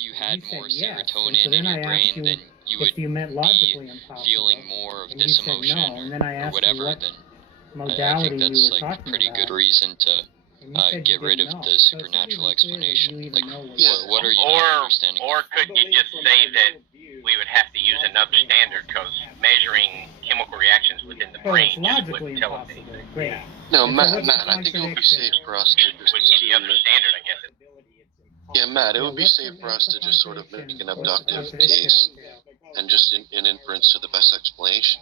you had more yes. serotonin so in your brain, then you would you meant logically be impossible, feeling more of this emotion and then I or asked whatever. what Then modality I think that's you were like talking pretty about. good reason to get rid of the supernatural explanation. Like, what are you not understanding? Or could you just say that we would have to use another standard because measuring chemical reactions within the brain just wouldn't tell us anything? Great. No, Matt, I think it would be safe for us to just Would be the other standard, I guess. Yeah, Matt, it would be safe for us to just sort of make an abductive case and just an inference to the best explanation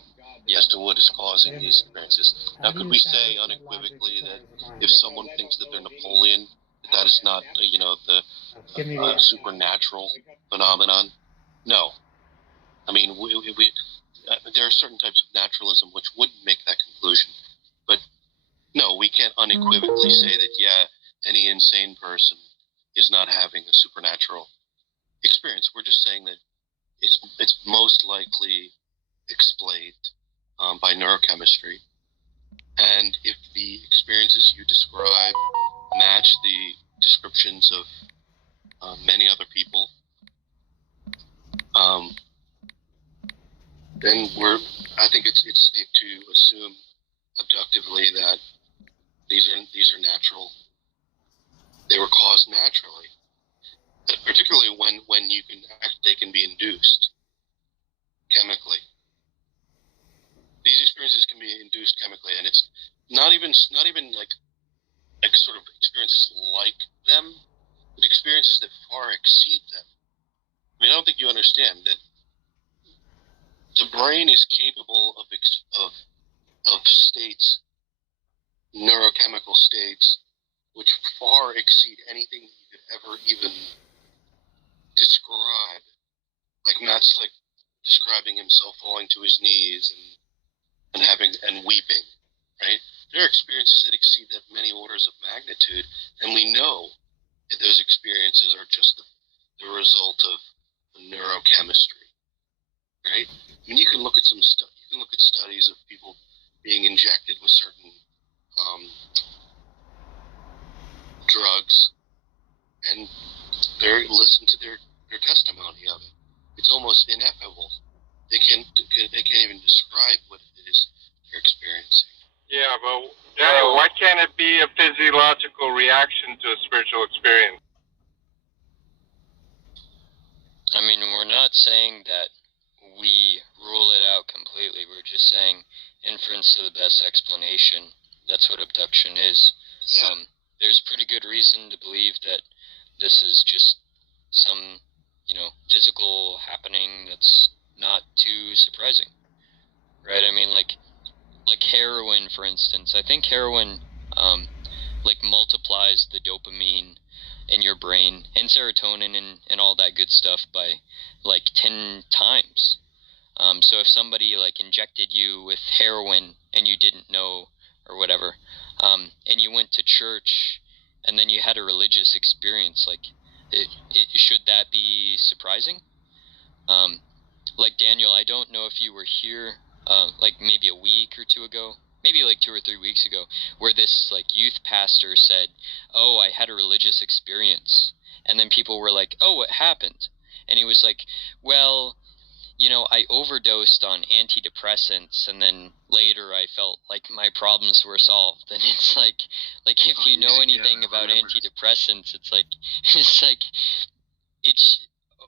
as to what is causing these experiences. Now, could we say unequivocally that if someone thinks that they're Napoleon, that is not, the supernatural phenomenon? No. I mean, there are certain types of naturalism which would make that conclusion. But no, we can't unequivocally say that, yeah, any insane person is not having a supernatural experience. We're just saying that it's most likely explained by neurochemistry. And if the experiences you describe match the descriptions of many other people, then I think it's safe to assume abductively that these are natural. They were caused naturally, particularly when they can be induced chemically. These experiences can be induced chemically, and it's not even like sort of experiences like them, but experiences that far exceed them. I mean, I don't think you understand that the brain is capable of states, neurochemical states, which far exceed anything you could ever even describe. Like Matt's like describing himself falling to his knees and weeping, right? There are experiences that exceed that many orders of magnitude, and we know that those experiences are just the result of neurochemistry, right? I mean, you can look at studies of people being injected with certain drugs, and listen to their testimony of it. It's almost ineffable. They can't even describe what it is they're experiencing. Yeah, but Daniel, why can't it be a physiological reaction to a spiritual experience? I mean, we're not saying that we rule it out completely. We're just saying inference to the best explanation. That's what abduction is. Yeah. There's pretty good reason to believe that this is just some, physical happening that's not too surprising, right? I mean, like heroin, for instance. I think heroin, multiplies the dopamine in your brain and serotonin and all that good stuff by 10 times. So if somebody injected you with heroin and you didn't know or whatever, and you went to church and then you had a religious experience, should that be surprising? Daniel, I don't know if you were here, maybe a week or two ago, maybe 2 or 3 weeks ago, where this youth pastor said, "Oh, I had a religious experience," and then people were like, "Oh, what happened?" And he was like, "Well, I overdosed on antidepressants, and then later I felt like my problems were solved." And it's if you know anything about antidepressants,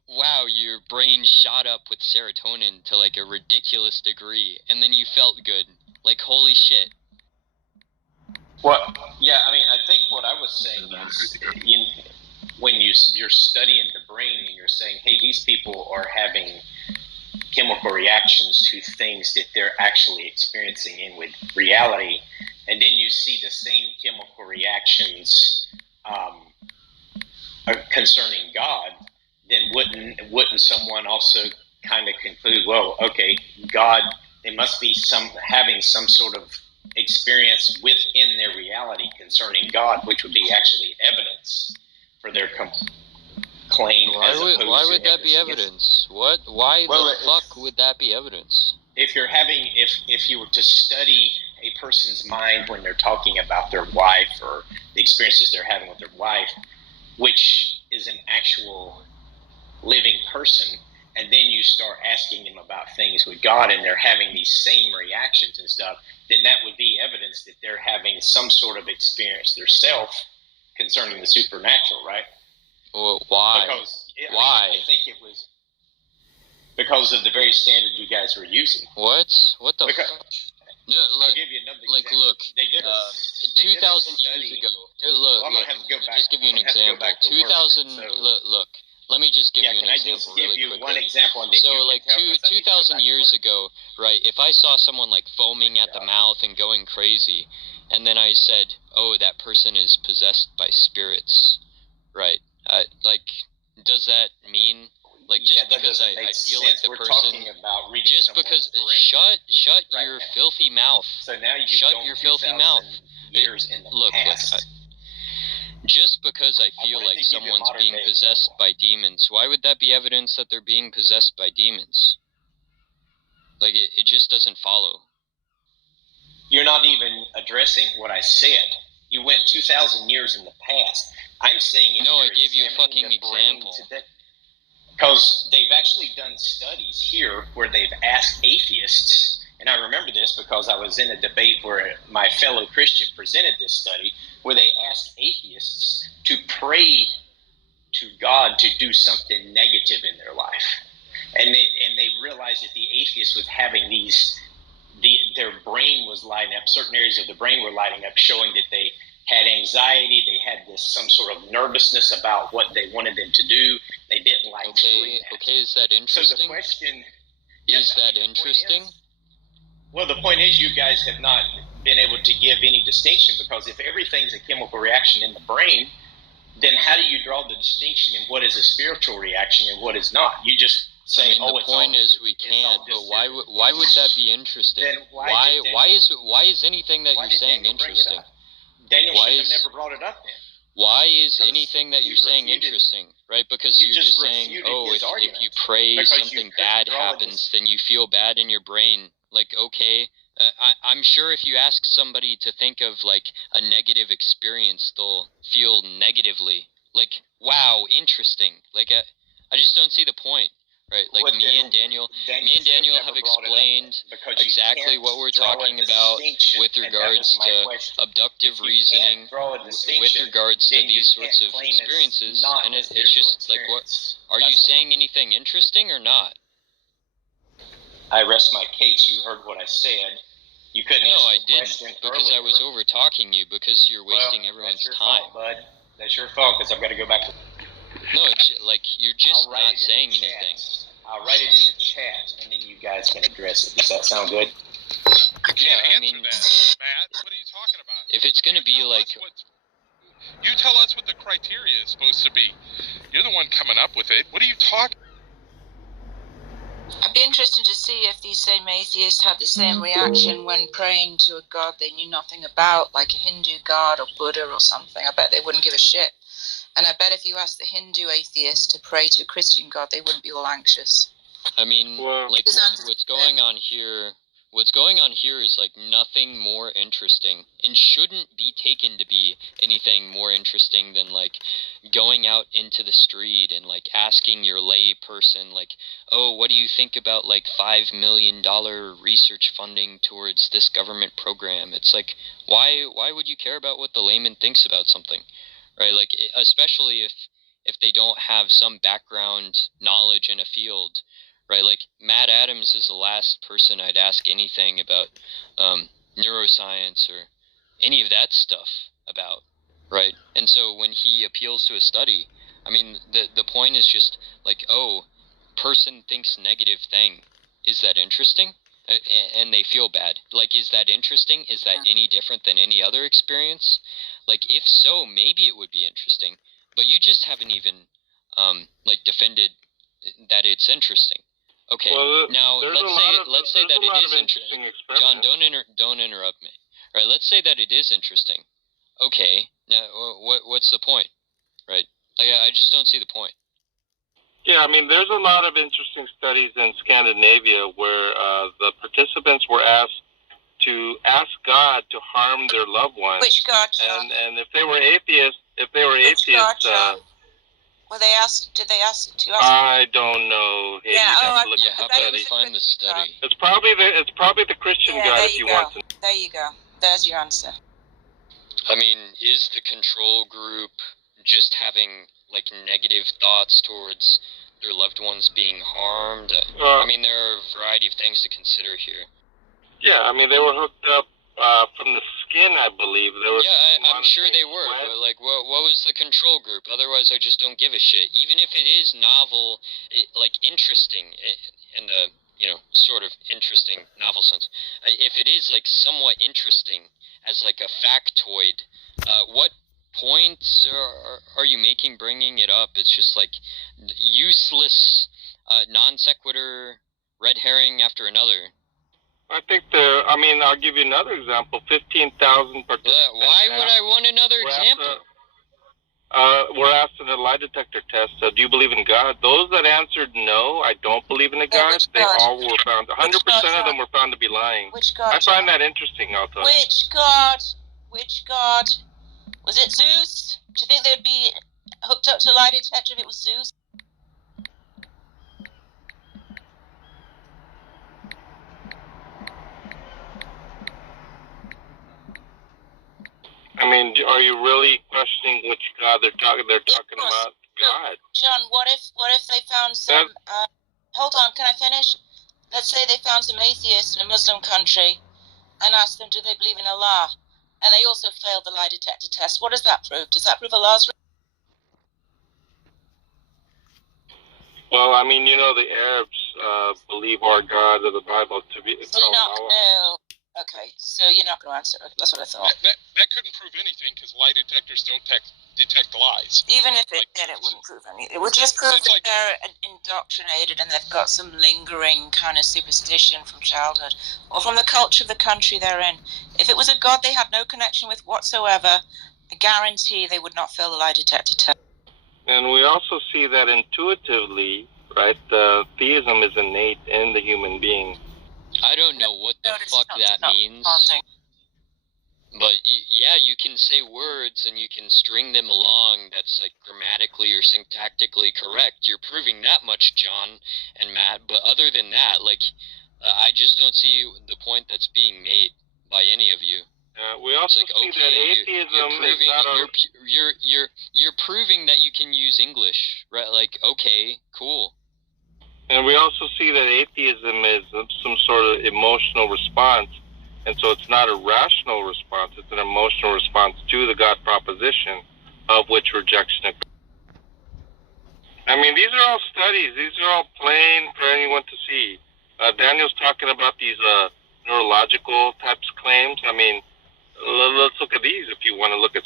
wow, your brain shot up with serotonin to a ridiculous degree, and then you felt good. Holy shit. Well, yeah, I mean, I think what I was saying is, when you're studying the brain and you're saying, hey, these people are having chemical reactions to things that they're actually experiencing in with reality, and then you see the same chemical reactions concerning God, then wouldn't someone also kind of conclude, well, okay, God, they must be having some sort of experience within their reality concerning God, which would be actually evidence for their claim. Why would that be evidence? What? Why the fuck would that be evidence? If you were to study a person's mind when they're talking about their wife or the experiences they're having with their wife, which is an actual living person, and then you start asking them about things with God, and they're having these same reactions and stuff, then that would be evidence that they're having some sort of experience themselves concerning the supernatural, right? Well, why? Because Why? I think it was because of the very standard you guys were using. What the Because, no, I'll look, give you another like, example. look, They did a 2,000 years ago. Look, I'm gonna have to go back. just give you an I'm gonna have to go example. back to work, 2,000. so- Look. Let me just give you an can I example just give really you quickly. one example? And then So, you like, can tell, 2,000 years ago, right, if I saw someone, like, foaming at the mouth and going crazy, and then I said, oh, that person is possessed by spirits, right, like, does that mean, like, just because I feel like the person, just because, shut right your now. filthy mouth, So now you shut your filthy mouth. Years in the Look, past. just because I feel wanted like to give you a someone's modern being day possessed example. by demons, why would that be evidence that they're being possessed by demons? Like, it just doesn't follow. You're not even addressing what I said. You went 2,000 years in the past. I'm saying if No, I you're gave you a examining fucking the brain example. today- because they've actually done studies here where they've asked atheists, and I remember this because I was in a debate where my fellow Christian presented this study, where they asked atheists to pray to God to do something negative in their life. And they realized that the atheist was having their brain was lighting up, certain areas of the brain were lighting up, showing that they had anxiety, they had some sort of nervousness about what they wanted them to do. They didn't like doing that. Okay, is that So interesting? the question Is that interesting? Well, the point is you guys have not been able to give any distinction, because if everything's a chemical reaction in the brain, then how do you draw the distinction in what is a spiritual reaction and what is not? You just say, the point is we can't. But why would that be interesting? Then why is anything that you're saying interesting? Daniel should have never brought it up then. Why is anything that you're saying interesting? Right? Because you're just saying, oh, if you pray something bad happens, then you feel bad in your brain. Like, okay, I'm sure if you ask somebody to think of, like, a negative experience, they'll feel negatively. Like, wow, interesting. Like, I just don't see the point. Right, like me and Daniel have explained exactly what we're talking about with regards to abductive reasoning, with regards to these sorts of experiences, and it's just like, what are you saying? Anything interesting or not? I rest my case. You heard what I said. You couldn't. No, I didn't, because I was over talking you because you're wasting everyone's time. Fault, bud. That's your fault, because I've got to go back to. No, it's like you're just not saying anything. I'll write it in the chat, and then you guys can address it. Does that sound good? You can't answer that, Matt. What are you talking about? If it's going to be like... You tell us what the criteria is supposed to be. You're the one coming up with it. What are you talking I'd be interested to see if these same atheists had the same reaction when praying to a god they knew nothing about, like a Hindu god or Buddha or something. I bet they wouldn't give a shit. And I bet if you asked the Hindu atheist to pray to a Christian god, they wouldn't be all anxious. I mean, like, what's going on here is, like, nothing more interesting, and shouldn't be taken to be anything more interesting than, like, going out into the street and, like, asking your lay person, like, oh, what do you think about, like, $5 million research funding towards this government program? It's like, why would you care about what the layman thinks about something? Right, like, especially if they don't have some background knowledge in a field, right? Like, Matt Adams is the last person I'd ask anything about neuroscience or any of that stuff about, right? And so when he appeals to a study, I mean, the point is just like, oh, person thinks negative thing. Is that interesting? And they feel bad. Like, is that interesting? Is that any different than any other experience? Like, if so, maybe it would be interesting. But you just haven't even, like, defended that it's interesting. Okay, Well, now let's say that it is interesting. John, don't interrupt me. Right? Let's say that it is interesting. Okay, now what's the point? Right? Like, I just don't see the point. Yeah, I mean, there's a lot of interesting studies in Scandinavia where the participants were asked to ask God to harm their loved ones. Which god, John? And if they were atheists, Were they asked? Did they ask to ask? I don't know. Hey, Yeah, you'd have oh, to look Yeah, at how the about it we was study. a find the Christian God. study? It's probably the Christian Yeah, God there if you you want go. to. There you go. There's your answer. I mean, is the control group just having like negative thoughts towards their loved ones being harmed? I mean, there are a variety of things to consider here. Yeah, I mean, they were hooked up from the skin, I believe. There was I'm sure they were, but like, what was the control group? Otherwise, I just don't give a shit. Even if it is novel, like interesting, in the sort of interesting novel sense, if it is like somewhat interesting as like a factoid, what points are you making bringing it up? It's just like useless, non sequitur, red herring after another. I think I'll give you another example. 15,000 participants. Why would I want another example? We're asked in a lie detector test, do you believe in God? Those that answered no, I don't believe in a God, they all were found, 100% of them were found to be lying. Which God? I find that interesting, I'll tell you. Which God? Which God? Was it Zeus? Do you think they'd be hooked up to a lie detector if it was Zeus? I mean, are you really questioning which God they're talking about? God. John, what if they found some? Hold on, can I finish? Let's say they found some atheists in a Muslim country and asked them, do they believe in Allah? And they also failed the lie detector test. What does that prove? Does that prove Allah's real? Well, I mean, the Arabs believe our God of the Bible to be. No. Okay, so you're not going to answer it. That's what I thought. That couldn't prove anything because lie detectors don't detect lies. Even if it did, it wouldn't prove anything. It would just prove that they're indoctrinated and they've got some lingering kind of superstition from childhood or from the culture of the country they're in. If it was a God they had no connection with whatsoever, I guarantee they would not fail the lie detector test. And we also see that intuitively, right, theism is innate in the human being. I don't know what the fuck that means. But yeah, you can say words and you can string them along that's like grammatically or syntactically correct. You're proving that much, John and Matt. But other than that, like, I just don't see the point that's being made by any of you. We also see that atheism is not a... You're proving that you can use English, right? Like, okay, cool. And we also see that atheism is some sort of emotional response. And so it's not a rational response, it's an emotional response to the God proposition, of which rejection occurs. I mean, these are all studies. These are all plain for anyone to see. Daniel's talking about these neurological types claims. I mean, let's look at these if you want to look at.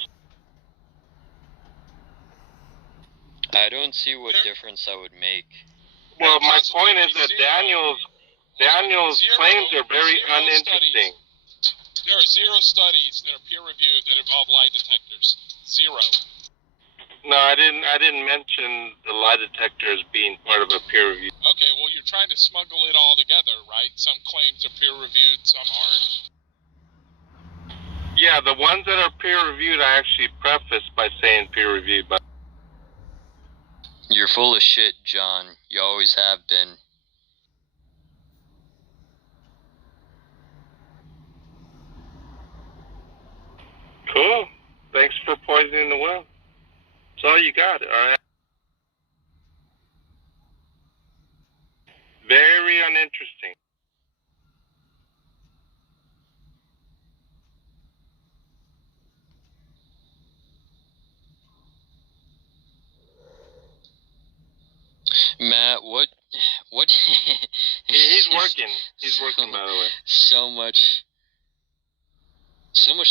I don't see what difference that would make. Well, my point is that Daniel's claims are very uninteresting. There are 0 studies that are peer-reviewed that involve lie detectors. 0. No, I didn't mention the lie detectors being part of a peer review. Okay, well, you're trying to smuggle it all together, right? Some claims are peer-reviewed, some aren't. Yeah, the ones that are peer-reviewed, I actually prefaced by saying peer-reviewed. But you're full of shit, John. You always have been. Cool. Thanks for poisoning the well. That's all you got, alright? Very uninteresting. Matt, what He's working. He's working, by the way. So much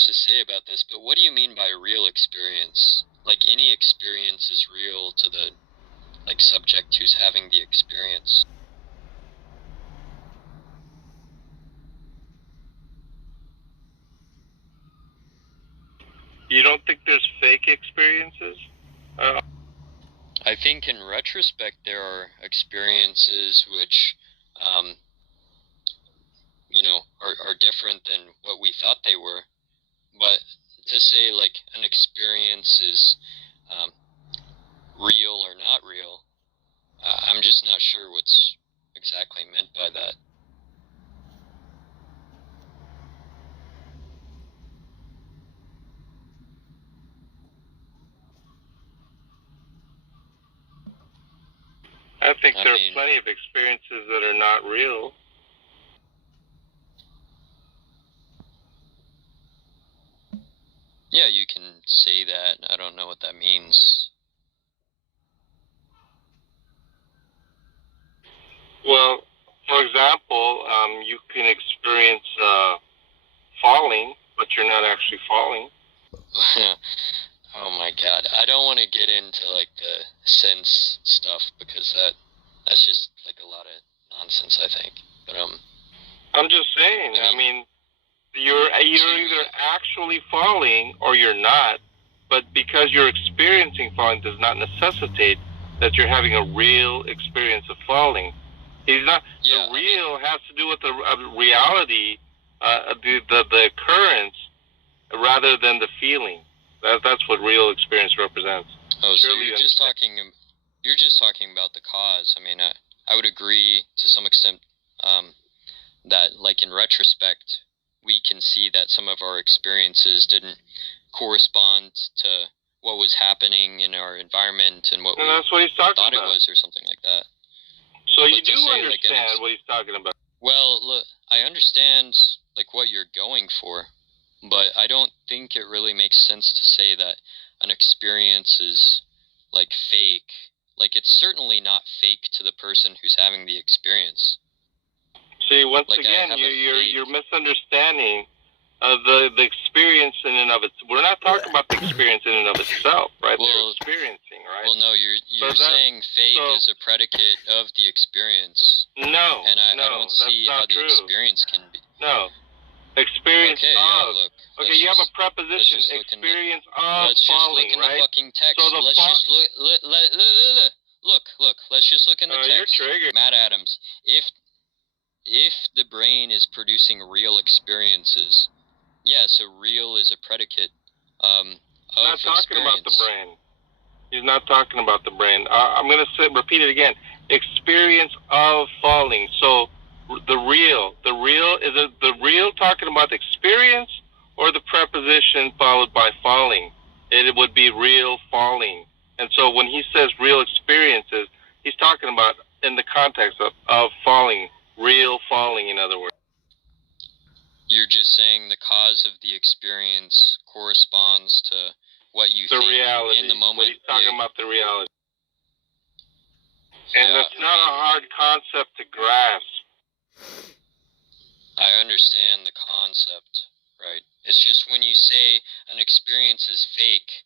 to say about this, but what do you mean by real experience? Like, any experience is real to the subject who's having the experience. You don't think there's fake experiences? I think in retrospect there are experiences which, are different than what we thought they were. But to say like an experience is real or not real. I'm just not sure what's exactly meant by that. I think I there mean- are plenty of experiences that are not real. Yeah, you can say that. I don't know what that means. Well, for example, you can experience falling, but you're not actually falling. Oh my god. I don't want to get into like the sense stuff because that's just like a lot of nonsense, I think. But I'm just saying. I mean, you're either actually falling or you're not. But because you're experiencing falling does not necessitate that you're having a real experience of falling. He's not. Yeah, The real has to do with the reality, the occurrence, rather than the feeling. That's what real experience represents. oh, so surely you're you just talking about the cause. I mean, I would agree to some extent that, like, in retrospect, we can see that some of our experiences didn't correspond to what was happening in our environment and what And we that's what he's talking thought about. it was, or something like that. So But you to do say, like, understand what he's talking about. Well, look, I understand like what you're going for, but I don't think it really makes sense to say that an experience is like fake. Like, it's certainly not fake to the person who's having the experience. See, once Like, I again, have a you're misunderstanding the experience in and of it. We're not talking about the experience in and of itself, right? Well- They're experiencing, right? Well, no, you're So that- saying fake so- is a predicate of the experience, No, and I no, don't that's see how not the true. experience can be. No, experience Okay, yeah, of. look. Okay, let's you have a just- preposition, just look in the- experience of Let's just falling, look in right? the fucking text. So the Let's just look. Let's just look in the You're text. triggered. Matt Adams, if the brain is producing real experiences, yeah, so real is a predicate of He's not talking about the experience. brain. He's not talking about the brain. I'm going to repeat it again. Experience of falling. So the real is it the real talking about the experience or the preposition followed by falling? It would be real falling. And so when he says real experiences, he's talking about in the context of falling, real falling, in other words. You're just saying the cause of the experience corresponds to what you The think reality. in the moment. What he's talking about the reality. And Yeah, that's not a hard concept to grasp. I understand the concept, right? It's just when you say an experience is fake,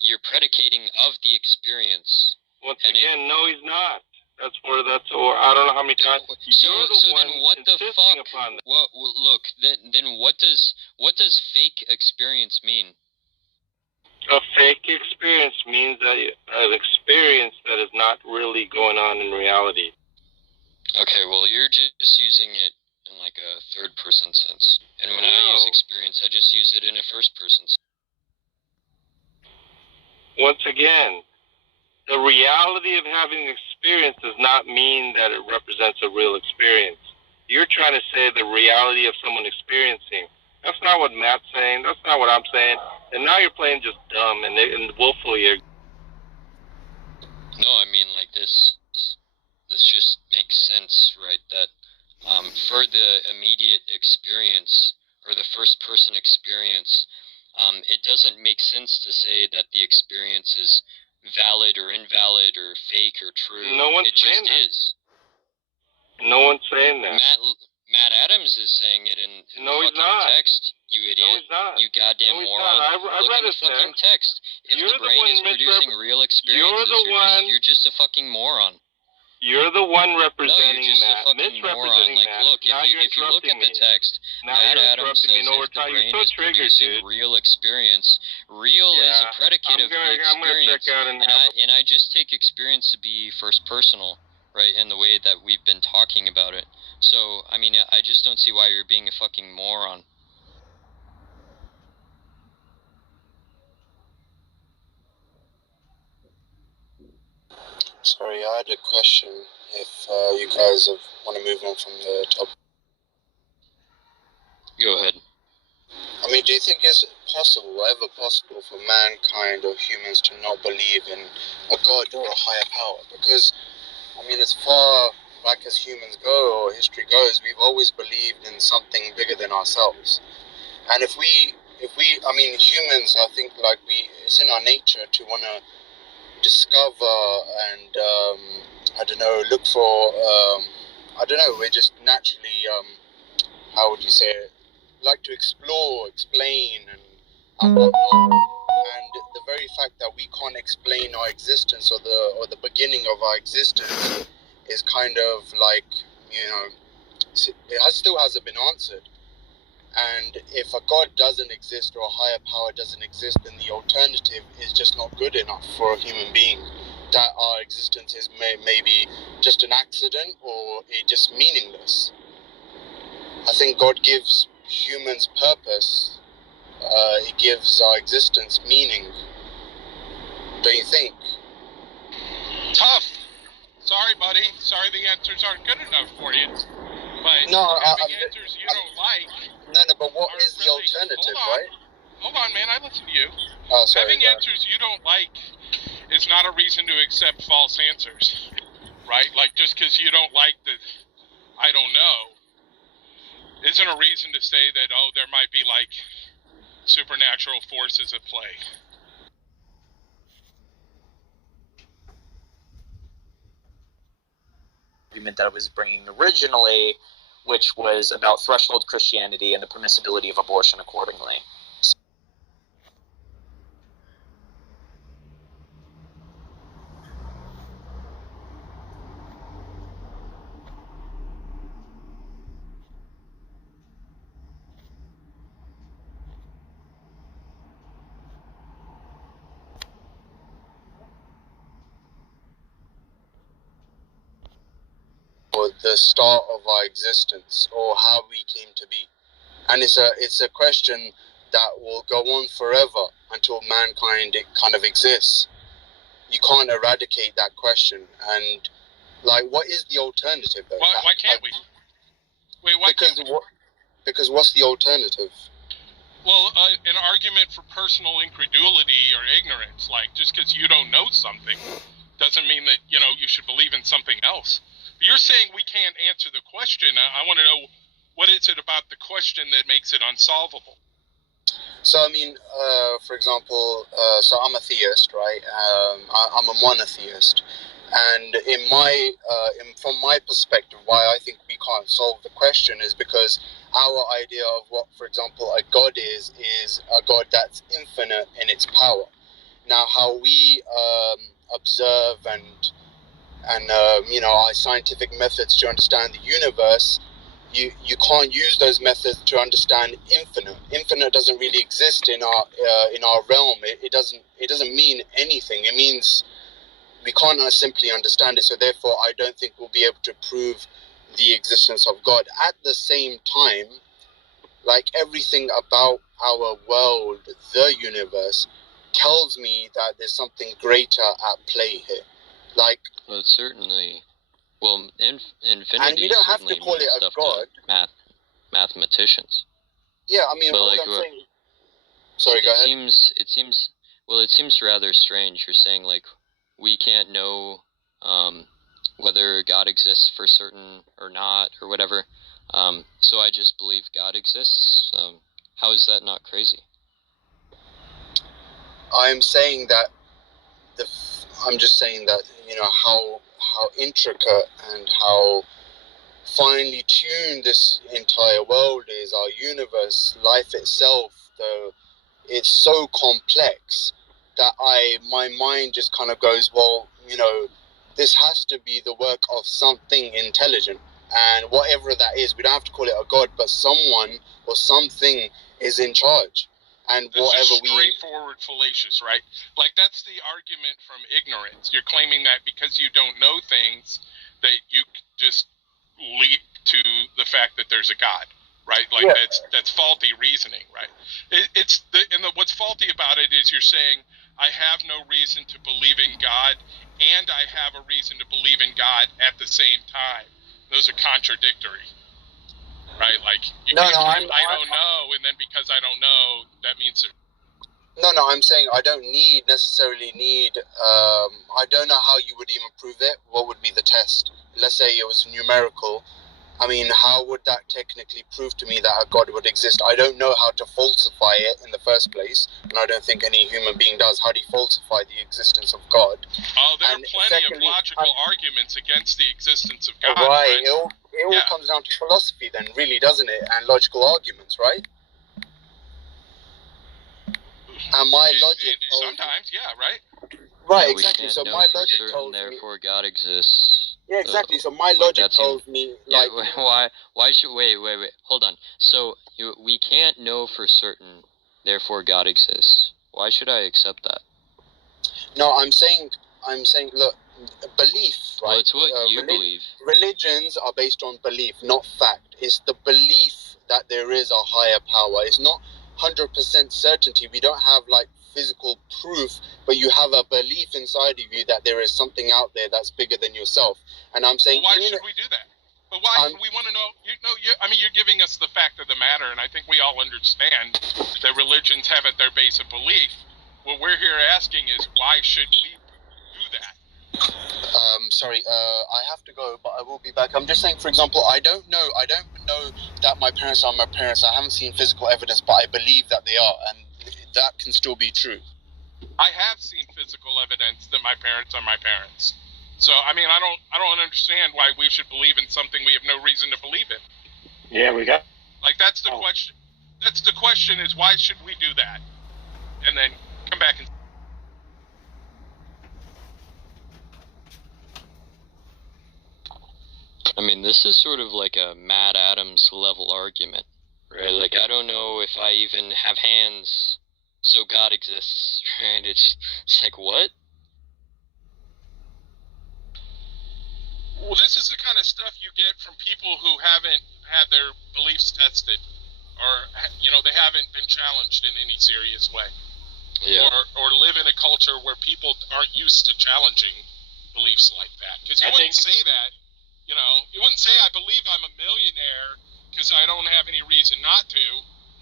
you're predicating of the experience. Once And again, no, he's not. That's where I don't know how many times. You're the So one then what the insisting fuck? upon that. Well, look, then what does fake experience mean? A fake experience means that an experience that is not really going on in reality. Okay, well, you're just using it in like a third person sense. And when I use No. experience, I just use it in a first person sense. Once again, the reality of having an experience does not mean that it represents a real experience. You're trying to say the reality of someone experiencing. That's not what Matt's saying. That's not what I'm saying. And now you're playing just dumb and willfully. No, I mean, like, this just makes sense, right? That for the immediate experience or the first person experience, it doesn't make sense to say that the experience is valid or invalid or fake or true. No one's it just saying that. is. No one's saying that. Matt Adams is saying it in No, the he's fucking not. text. You No, idiot. he's not. You goddamn No, he's moron. not. I Look read in the his fucking text. If You're the the brain one is producing real experiences, you're just a fucking moron. You're the one No, you're representing just a Matt, fucking moron. misrepresenting Like, Matt. look, Now you're if you look at interrupting the me. text, Now Matt you're Adams interrupting says me. No, if the brain you're so is triggered, producing dude. real experience, real is a predicate of the I'm gonna experience. check out and And I just take experience to be first personal, right, in the way that we've been talking about it. So, I mean, I just don't see why you're being a fucking moron. Sorry, I had a question. If you guys want to move on from the topic. Go ahead. I mean, do you think it's ever possible for mankind or humans to not believe in a god or a higher power? Because, I mean, as far back as humans go, or history goes, we've always believed in something bigger than ourselves. And if we, I mean, humans, I think, like, it's in our nature to want to discover and, I don't know, look for, I don't know, we're just naturally, how would you say it, like to explore, explain, and whatnot. And the very fact that we can't explain our existence or the beginning of our existence is kind of like, you know, still hasn't been answered. And if a god doesn't exist or a higher power doesn't exist, then the alternative is just not good enough for a human being. That our existence is maybe just an accident or it's just meaningless. I think God gives humans purpose. It gives our existence meaning. Don't you think? Tough. Sorry, buddy. Sorry the answers aren't good enough for you. But No, having answers you don't like. No, but what is the really, alternative, hold on. right? Hold on, man. I listen to you. Oh, sorry. Having answers you don't like is not a reason to accept false answers, right? Like, just because you don't like the I don't know isn't a reason to say that, oh, there might be, like, supernatural forces at play. Argument that I was bringing originally, which was about threshold Christianity and the permissibility of abortion accordingly. Or the start of our existence, or how we came to be. And it's a question that will go on forever until mankind kind of exists. You can't eradicate that question. And like, what is the alternative though? Why can't we? Wait, why can't we? Because what's the alternative? Well, an argument for personal incredulity or ignorance, like just because you don't know something doesn't mean that, you know, you should believe in something else. You're saying we can't answer the question. I want to know, what is it about the question that makes it unsolvable? So, I mean, for example, so I'm a theist, right? I'm a monotheist. And from my perspective, why I think we can't solve the question is because our idea of what, for example, a god is a god that's infinite in its power. Now, how we observe and you know, our scientific methods to understand the universe, you can't use those methods to understand infinite. Infinite doesn't really exist in our realm. It doesn't mean anything. It means we can't simply understand it. So therefore, I don't think we'll be able to prove the existence of God. At the same time, like everything about our world, the universe, tells me that there's something greater at play here. Like, Well, certainly. Well, infinity. and we don't have to call it a god. Mathematicians. Yeah, I mean, But what like, I'm saying. Sorry, go ahead. It seems rather strange. You're saying like we can't know whether God exists for certain or not or whatever. So I just believe God exists. How is that not crazy? I'm saying that I'm just saying that, you know, how intricate and how finely tuned this entire world is, our universe, life itself, though it's so complex that my mind just kind of goes, well, you know, this has to be the work of something intelligent, and whatever that is, we don't have to call it a god, but someone or something is in charge. And This whatever is straightforward fallacious, right? Like, that's the argument from ignorance. You're claiming that because you don't know things, that you just leap to the fact that there's a God, right? Like, yeah. That's faulty reasoning, right? What's faulty about it is you're saying I have no reason to believe in God, and I have a reason to believe in God at the same time. Those are contradictory, right? Like, you can't claim, I don't know, and then because I don't know, that means No, I'm saying I don't necessarily need, I don't know how you would even prove it. What would be the test? Let's say it was numerical. I mean, how would that technically prove to me that a God would exist? I don't know how to falsify it in the first place, and I don't think any human being does. How do you falsify the existence of God? Oh, there are plenty of logical arguments against the existence of God. Right, it all comes down to philosophy then, really, doesn't it? And logical arguments, right? And my logic sometimes, right? Right, Yeah, exactly. So my logic tells me, therefore God exists. yeah, exactly. So my logic tells me, like, why should wait? Hold on. So we can't know for certain, therefore God exists. Why should I accept that? No, I'm saying, look, belief, right? Well, it's what you believe. Religions are based on belief, not fact. It's the belief that there is a higher power. It's not 100% certainty. We don't have like physical proof, but you have a belief inside of you that there is something out there that's bigger than yourself. And I'm saying, why should we do that? But why we want to know? I mean, you're giving us the fact of the matter, and I think we all understand that religions have at their base a belief. What we're here asking is, why should we do that? Sorry, I have to go, but I will be back. I'm just saying, for example, I don't know that my parents are my parents. I haven't seen physical evidence, but I believe that they are, and that can still be true. I have seen physical evidence that my parents are my parents. So, I mean, I don't understand why we should believe in something we have no reason to believe in. Yeah, we got. Like, that's the question. That's the question: is why should we do that? And then come back and. I mean, this is sort of like a Mad Adams level argument, right? Like, I don't know if I even have hands, so God exists, right? It's like, what? Well, this is the kind of stuff you get from people who haven't had their beliefs tested, or they haven't been challenged in any serious way, or live in a culture where people aren't used to challenging beliefs like that. Because you wouldn't say that. You wouldn't say, I believe I'm a millionaire because I don't have any reason not to,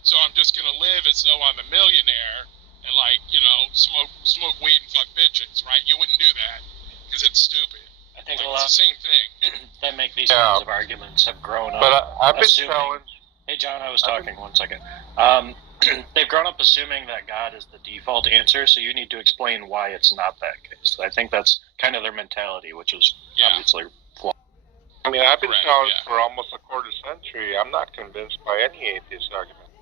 so I'm just going to live as though I'm a millionaire and, smoke weed and fuck bitches, right? You wouldn't do that because it's stupid. I think it's the same thing. That make these kinds of arguments have grown up. But I've been challenged. Hey, John, I was talking 1 second. They've grown up assuming that God is the default answer, so you need to explain why it's not that case. I think that's kind of their mentality, which is obviously flawed. I mean, I've been challenged for almost a quarter century. I'm not convinced by any atheist argument.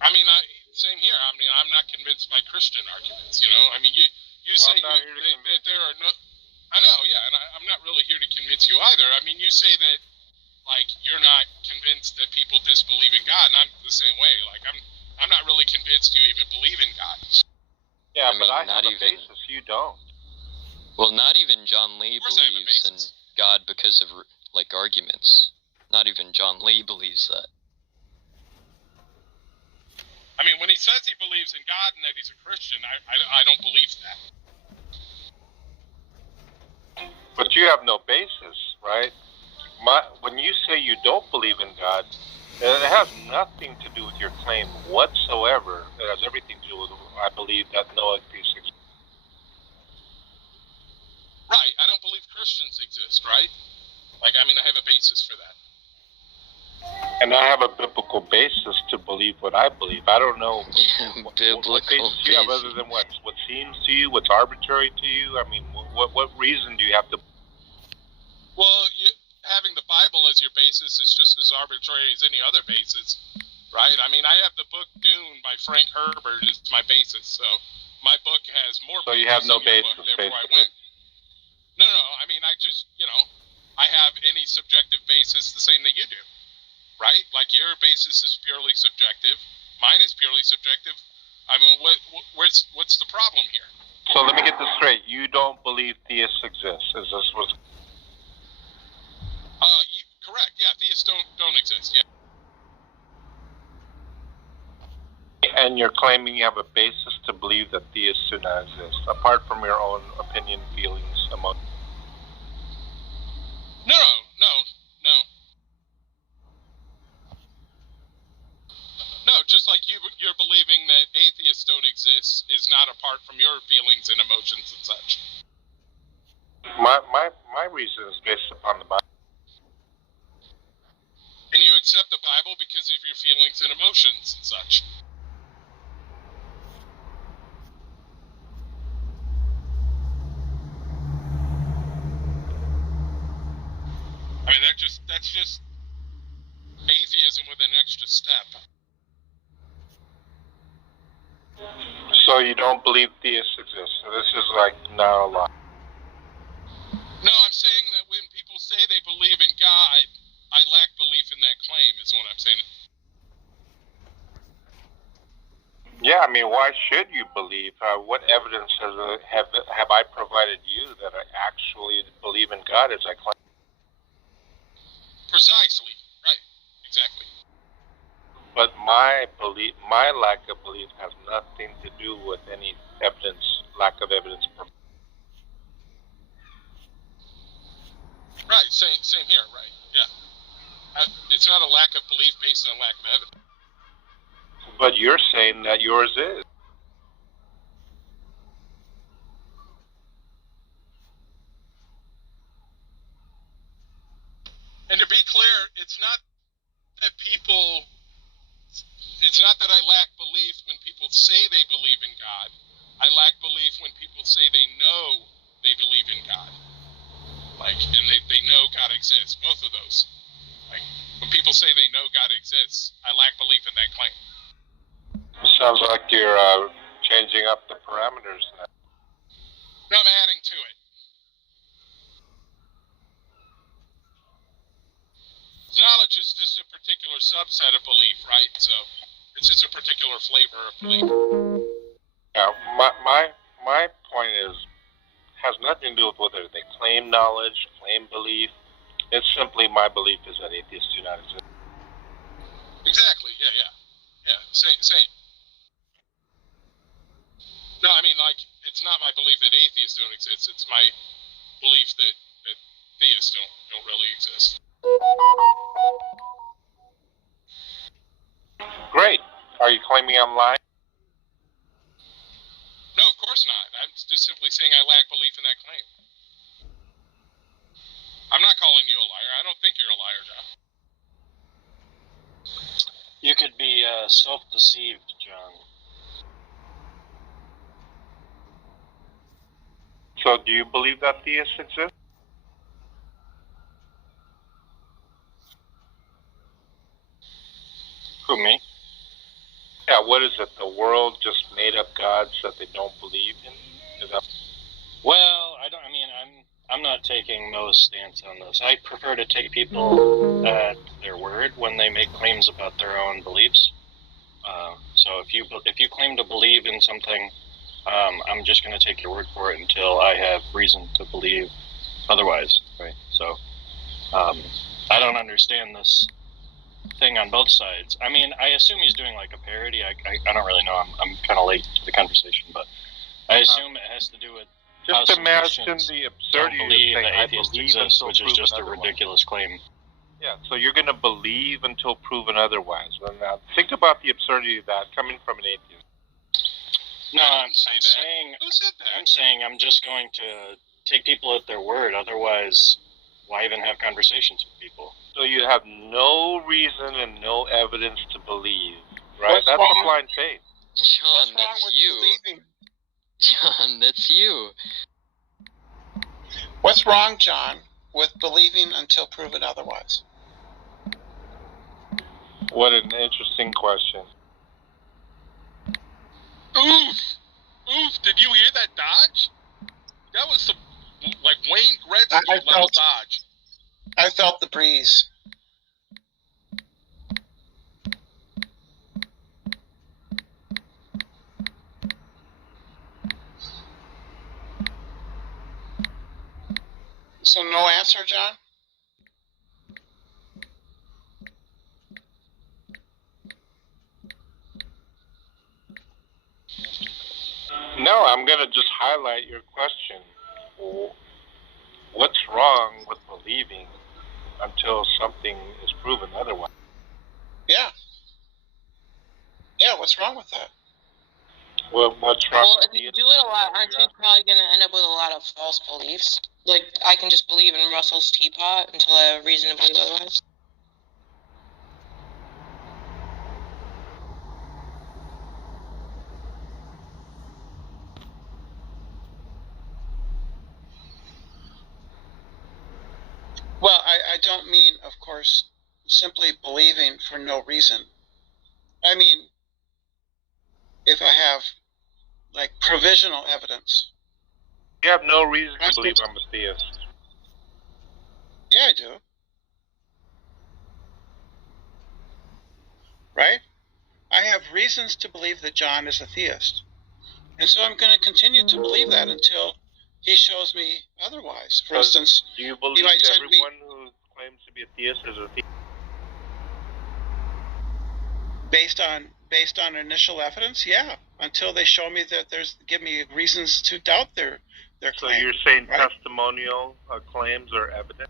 I mean, same here. I mean, I'm not convinced by Christian arguments. I mean, you say that there are no. I know, yeah, and I'm not really here to convince you either. I mean, you say that, you're not convinced that people disbelieve in God, and I'm the same way. Like, I'm not really convinced you even believe in God. Yeah, I but mean, I have a basis. You don't. Well, not even John Lee believes in God because of, arguments. Not even John Lee believes that. I mean, when he says he believes in God and that he's a Christian, I don't believe that. But you have no basis, right? When you say you don't believe in God, it has nothing to do with your claim whatsoever. It has everything to do with, I believe, that no atheist exists. Right, I don't believe Christians exist, right? I have a basis for that. And I have a biblical basis to believe what I believe. I don't know what basis you have other than what seems to you, what's arbitrary to you. I mean, what reason do you have to? Well, having the Bible as your basis is just as arbitrary as any other basis, right? I mean, I have the book Dune by Frank Herbert as my basis, so my book has more. So you have no basis, basically. No. I mean, I just, I have any subjective basis the same that you do, right? Like, your basis is purely subjective. Mine is purely subjective. I mean, what's the problem here? So let me get this straight. You don't believe theists exist. Is this what's... Correct. Yeah, theists don't exist. Yeah. And you're claiming you have a basis to believe that theists do not exist, apart from your own opinion, feelings, emotions. No. No, just like you're believing that atheists don't exist is not apart from your feelings and emotions and such. My reason is based upon the Bible. And you accept the Bible because of your feelings and emotions and such. I mean, that's just atheism with an extra step. So you don't believe theists exist. So this is like not a lie. No, I'm saying that when people say they believe in God, I lack belief in that claim, is what I'm saying. Yeah, I mean, why should you believe? What evidence have I provided you that I actually believe in God as I claim? Precisely. Right. Exactly. But my lack of belief has nothing to do with any evidence, lack of evidence. Right. Same here. Right. Yeah. It's not a lack of belief based on lack of evidence. But you're saying that yours is. And to be clear, it's not that I lack belief when people say they believe in God. I lack belief when people say they know they believe in God. And they know God exists. Both of those. When people say they know God exists, I lack belief in that claim. Sounds like you're changing up the parameters now. No, I'm adding to it. Knowledge is just a particular subset of belief, right? So it's just a particular flavor of belief. Yeah, my point has nothing to do with whether they claim knowledge, claim belief. It's simply my belief is that atheists do not exist. Exactly. Yeah. Same. No, I mean, it's not my belief that atheists don't exist. It's my belief that theists don't really exist. Great. Are you claiming I'm lying? No, of course not. I'm just simply saying I lack belief in that claim. I'm not calling you a liar. I don't think you're a liar, John. You could be self-deceived, John. So do you believe that theists exist? Who, me? Yeah, what is it? The world just made up gods that they don't believe in? Is that... Well, I'm not taking Mo's stance on this. I prefer to take people at their word when they make claims about their own beliefs. So if you claim to believe in something, I'm just going to take your word for it until I have reason to believe otherwise. Right. So I don't understand this thing on both sides. I mean, I assume he's doing like a parody. I don't really know. I'm kind of late to the conversation, but I assume it has to do with just imagine the absurdity of saying I believe exists, which is just a otherwise. ridiculous claim. Yeah, so you're going to believe until proven otherwise. Well, now, think about the absurdity of that coming from an atheist. No, I'm saying. Who said that? I'm saying I'm just going to take people at their word. Otherwise, why even have conversations with people? So you have no reason and no evidence to believe, right? That's a blind faith. John, that's you. Believing? John, that's you. What's wrong, John, with believing until proven otherwise? What an interesting question. Oof! Did you hear that dodge? That was some Wayne Gretzky level dodge. I felt the breeze. So no answer, John? No, I'm gonna just highlight your question. What's wrong with believing until something is proven otherwise? Yeah. Yeah, what's wrong with that? Well, what's wrong? Well, if you do it a lot, aren't you probably going to end up with a lot of false beliefs? Like, I can just believe in Russell's teapot until I have reason to believe otherwise. Well, I don't mean, of course, simply believing for no reason. I mean, if I have, like, provisional evidence. You have no reason to believe I'm a theist. Yeah, I do. Right? I have reasons to believe that John is a theist. And so I'm going to continue to believe that until he shows me otherwise. For instance, do you believe everyone who claims to be a theist is a theist? Based on initial evidence, yeah. Until they show me that give me reasons to doubt their claim. So you're saying right? testimonial claims are evidence?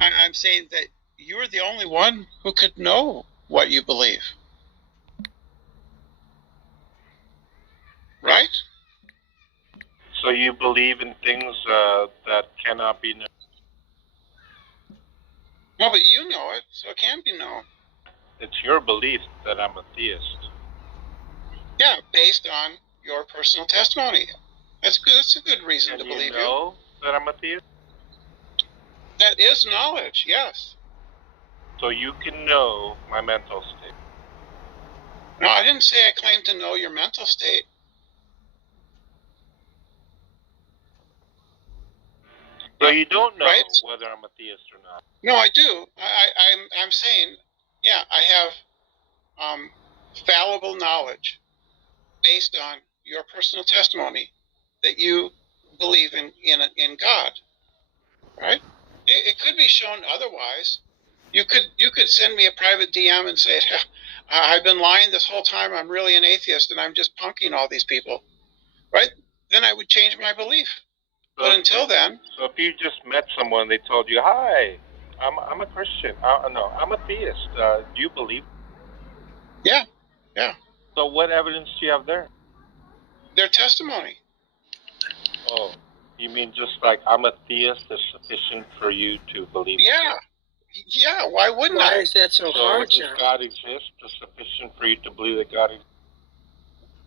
I'm saying that you're the only one who could know what you believe. Right? So you believe in things that cannot be known? No, but you know it, so it can be known. It's your belief that I'm a theist. Yeah, based on your personal testimony. That's good. That's a good reason to believe you. Know that I'm a theist? That is knowledge, yes. So you can know my mental state. No, I didn't say I claim to know your mental state. So you don't know right? whether I'm a theist or not. No, I do. I'm saying, yeah, I have fallible knowledge based on your personal testimony that you believe in God, right? It could be shown otherwise. You could send me a private DM and say, I've been lying this whole time. I'm really an atheist and I'm just punking all these people, right? Then I would change my belief. But until then, so if you just met someone, they told you, "Hi, I'm a Christian. No, I'm a theist. Do you believe?" Yeah. So what evidence do you have there? Their testimony. Oh, you mean just like I'm a theist is sufficient for you to believe? Yeah. Yeah. Why wouldn't I? Why is that so hard, John? Does God exist is sufficient for you to believe that God exists?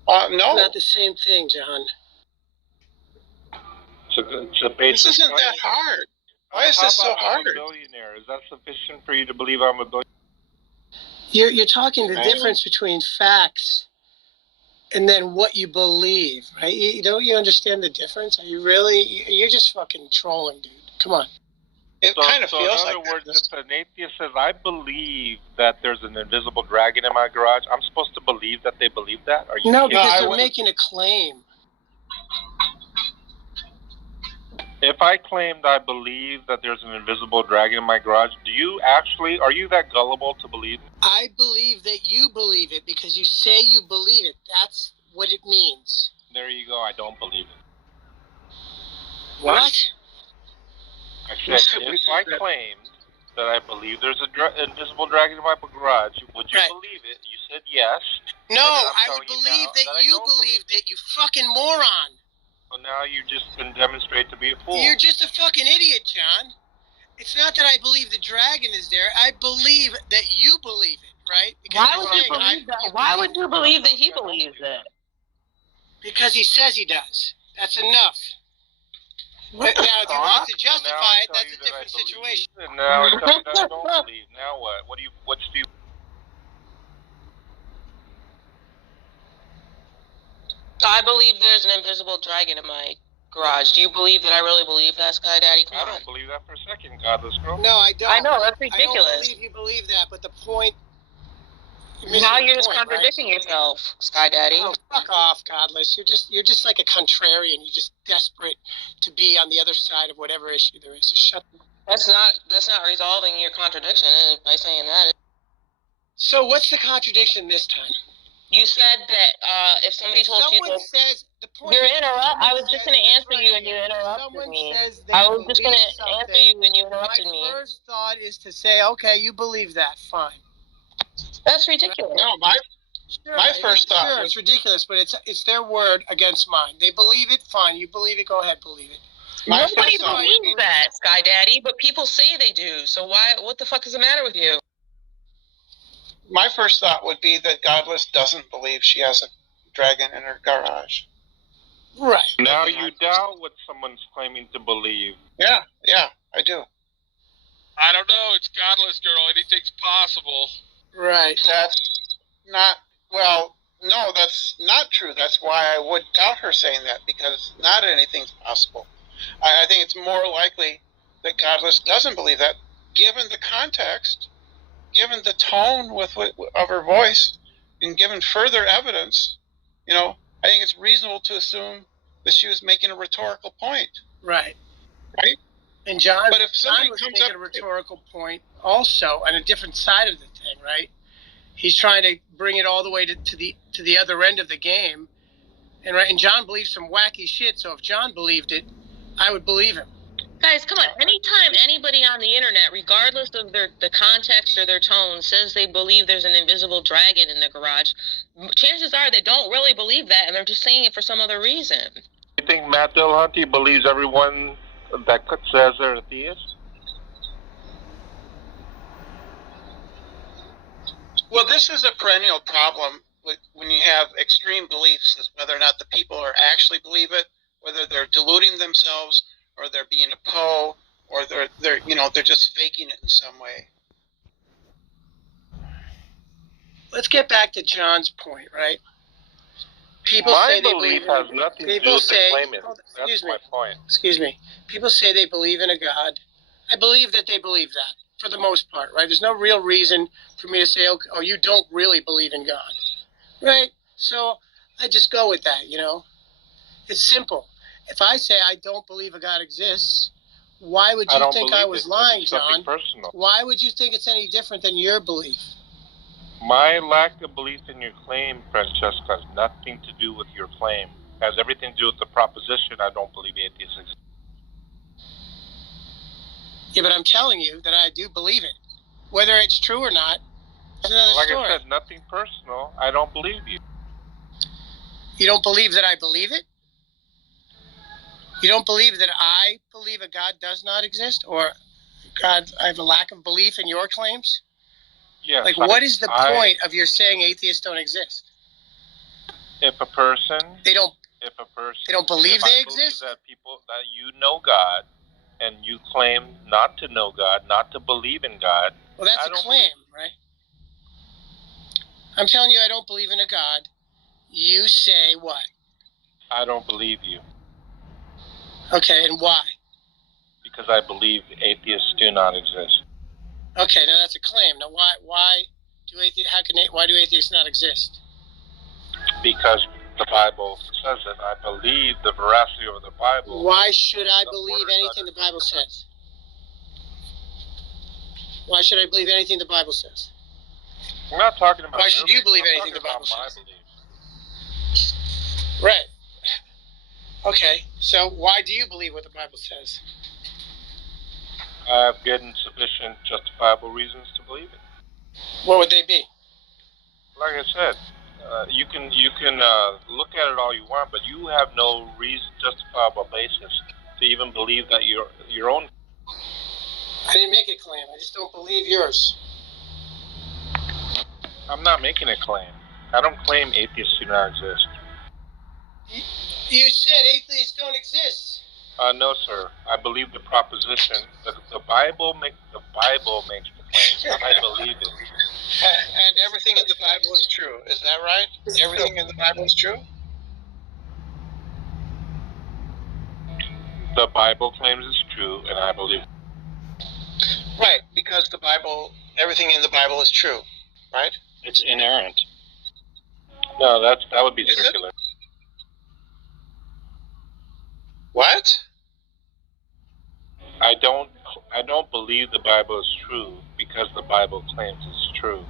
No. It's not the same thing, John. This isn't that hard. Why is this so hard? I'm a billionaire. Is that sufficient for you to believe I'm a billionaire? You're talking the difference between facts and then what you believe, right? Don't you understand the difference? Are you really? You're just fucking trolling, dude. Come on. It kind of feels like in other words, if an atheist says, I believe that there's an invisible dragon in my garage, I'm supposed to believe that they believe that? Are you no, kidding? because they're making a claim. If I claimed I believe that there's an invisible dragon in my garage, are you that gullible to believe? I believe that you believe it because you say you believe it. That's what it means. There you go. I don't believe it. What? I said, if I claimed that I believe there's an invisible dragon in my garage, would you believe it? You said yes. No, I would believe that you believe it, you fucking moron. Well, now you just been demonstrated to be a fool. You're just a fucking idiot, John. It's not that I believe the dragon is there. I believe that you believe it, right? Because why would you believe that? Why would you believe that he believes it? Because he says he does. That's enough. Now, if he wants to justify it, that's a different situation. And now I tell you that I don't believe. Now what? What do you? I believe there's an invisible dragon in my garage. Do you believe that I really believe that, Sky Daddy? I don't believe that for a second, Godless Girl. No, I don't. I know, that's ridiculous. I don't believe you believe that, but the point... Now you're just contradicting yourself, Sky Daddy. Oh, fuck off, Godless. You're just like a contrarian. You're just desperate to be on the other side of whatever issue there is. So shut up. That's not resolving your contradiction by saying that. So what's the contradiction this time? You said that if somebody told you Someone that says the point. you're interrupt, I was just someone going to says- answer you and you interrupted Someone me. says they I was just going believe to answer something. you and you interrupted My me. first thought is to say, okay, you believe that, fine. That's ridiculous. No, my first thought Sure, was, it's ridiculous, but it's their word against mine. They believe it, fine. You believe it, go ahead, believe it. my Nobody first thought would believes be, that, Sky Daddy, but people say they do. So why? What the fuck is the matter with you? my first thought would be that Godless doesn't believe she has a dragon in her garage. Right. Now you doubt what someone's claiming to believe. Yeah, I do. I don't know. It's Godless, girl. Anything's possible. Right. That's not, well, no, that's not true. That's why I would doubt her saying that, because not anything's possible. I think it's more likely that Godless doesn't believe that, given the context, given the tone of her voice, and given further evidence. I think it's reasonable to assume that she was making a rhetorical point. Right. Right? And John, But if somebody John was comes making up- a rhetorical point also on a different side of the thing, right? He's trying to bring it all the way to the other end of the game. And John believes some wacky shit, so if John believed it, I would believe him. Guys, come on. Anytime anybody on the internet, regardless of the context or their tone, says they believe there's an invisible dragon in the garage, chances are they don't really believe that, and they're just saying it for some other reason. You think Matt Dillahunty believes everyone that says they're a theist? Well, this is a perennial problem when you have extreme beliefs, is whether or not the people are actually believe it, whether they're deluding themselves, or they're being a Poe, or they're just faking it in some way. Let's get back to John's point, right? People My say they belief believe has nothing to do people with say, the claimant. That's excuse me. my point. Excuse me. People say they believe in a God. I believe that they believe that for the most part, right? There's no real reason for me to say, oh, you don't really believe in God, right? So I just go with that, It's simple. If I say I don't believe a God exists, why would you think I was lying, John? Personal. Why would you think it's any different than your belief? My lack of belief in your claim, Francesca, has nothing to do with your claim. It has everything to do with the proposition I don't believe atheists exist. Yeah, but I'm telling you that I do believe it. Whether it's true or not is another Like story. I said, nothing personal. I don't believe you. You don't believe that I believe it? You don't believe that I believe a God does not exist? Or God, I have a lack of belief in your claims? Yes. Like, what is the point of your saying atheists don't exist? If a person They don't believe if I they exist? That people that you know God, and you claim not to know God, not to believe in God. Well, that's a claim, right? I'm telling you I don't believe in a God. You say what? I don't believe you. Okay, and why? Because I believe atheists do not exist. Okay, now that's a claim. Now why do atheists not exist? Because the Bible says it. I believe the veracity of the Bible. Why should I believe anything the Bible says? Why should I believe anything the Bible says? We're not talking about. Why should you believe I'm anything the talking Bible about says? my belief. Right. Okay, so why do you believe what the Bible says? I have good and sufficient justifiable reasons to believe it. What would they be? Like I said, you can look at it all you want, but you have no justifiable basis to even believe that your own. I didn't make a claim. I just don't believe yours. I'm not making a claim. I don't claim atheists do not exist. You said atheists don't exist. No, sir. I believe the proposition. The Bible makes the claim. I believe it. And everything in the Bible is true. Is that right? Everything in the Bible is true? The Bible claims it's true, and I believe it. Right, because everything in the Bible is true, right? It's inerrant. No, that would be Is it? circular. What? I don't believe the Bible is true because the Bible claims it's true.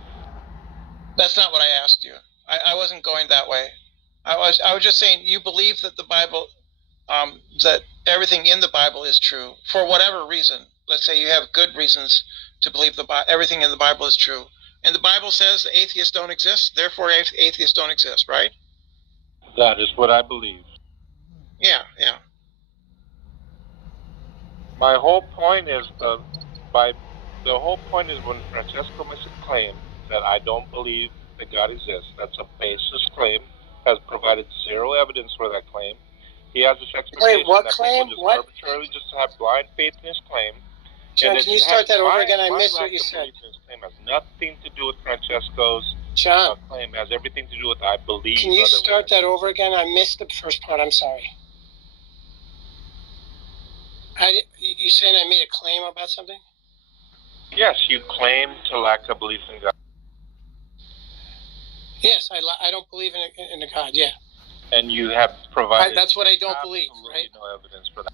That's not what I asked you. I wasn't going that way. I was just saying you believe that the Bible, that everything in the Bible is true for whatever reason. Let's say you have good reasons to believe everything in the Bible is true. And the Bible says the atheists don't exist, therefore atheists don't exist, right? That is what I believe. Yeah. My whole point is the whole point is when Francesco makes a claim that I don't believe that God exists. That's a baseless claim. Has provided zero evidence for that claim. He has this expectation what that claim? people just What? arbitrarily just have blind faith in his claim. John, And can you start that over again? I missed what lack you of said. belief in his claim has nothing to do with Francesco's John, claim. It has everything to do with I believe. can you start otherwise. that over again? I missed the first part. I'm sorry. You saying I made a claim about something? Yes, you claim to lack a belief in God. Yes, I don't believe in a God. Yeah, And you have provided that's what I don't believe, right? no evidence for that.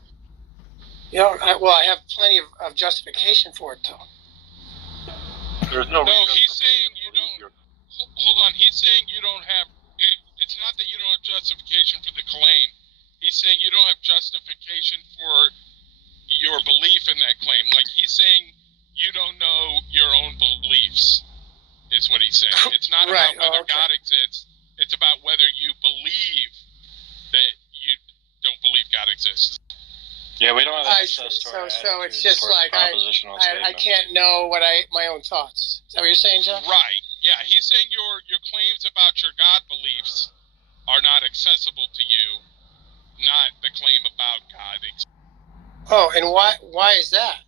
Yeah. I have plenty of justification for it, though. There's no. No, reason he's for saying me to you believe don't. Hold on. He's saying you don't have. It's not that you don't have justification for the claim. He's saying you don't have justification for your belief in that claim. Like he's saying you don't know your own beliefs. Is what he's saying. It's not Right. about whether Okay. God exists. It's about whether you believe that you don't believe God exists. Yeah, we don't have I access see. to our So it's attitudes just towards like propositional I statements. can't know my own thoughts. Is that what you're saying, John? Right. Yeah. He's saying your claims about your God beliefs are not accessible to you, not the claim about God. Oh, and why is that?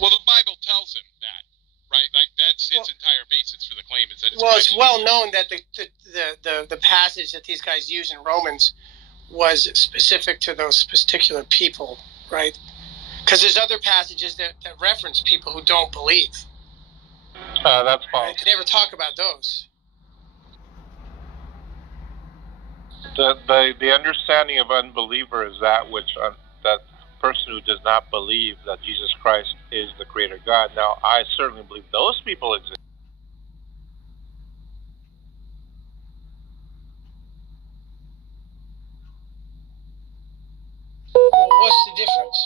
Well, the Bible tells him that, right? Like that's his entire basis for the claim is that it's Well, it's Bible. well known that the passage that these guys use in Romans was specific to those particular people, right? Because there's other passages that reference people who don't believe. That's Right? false. They never talk about those. The understanding of unbeliever is that which that person who does not believe that Jesus Christ is the Creator God. Now, I certainly believe those people exist. Well, what's the difference?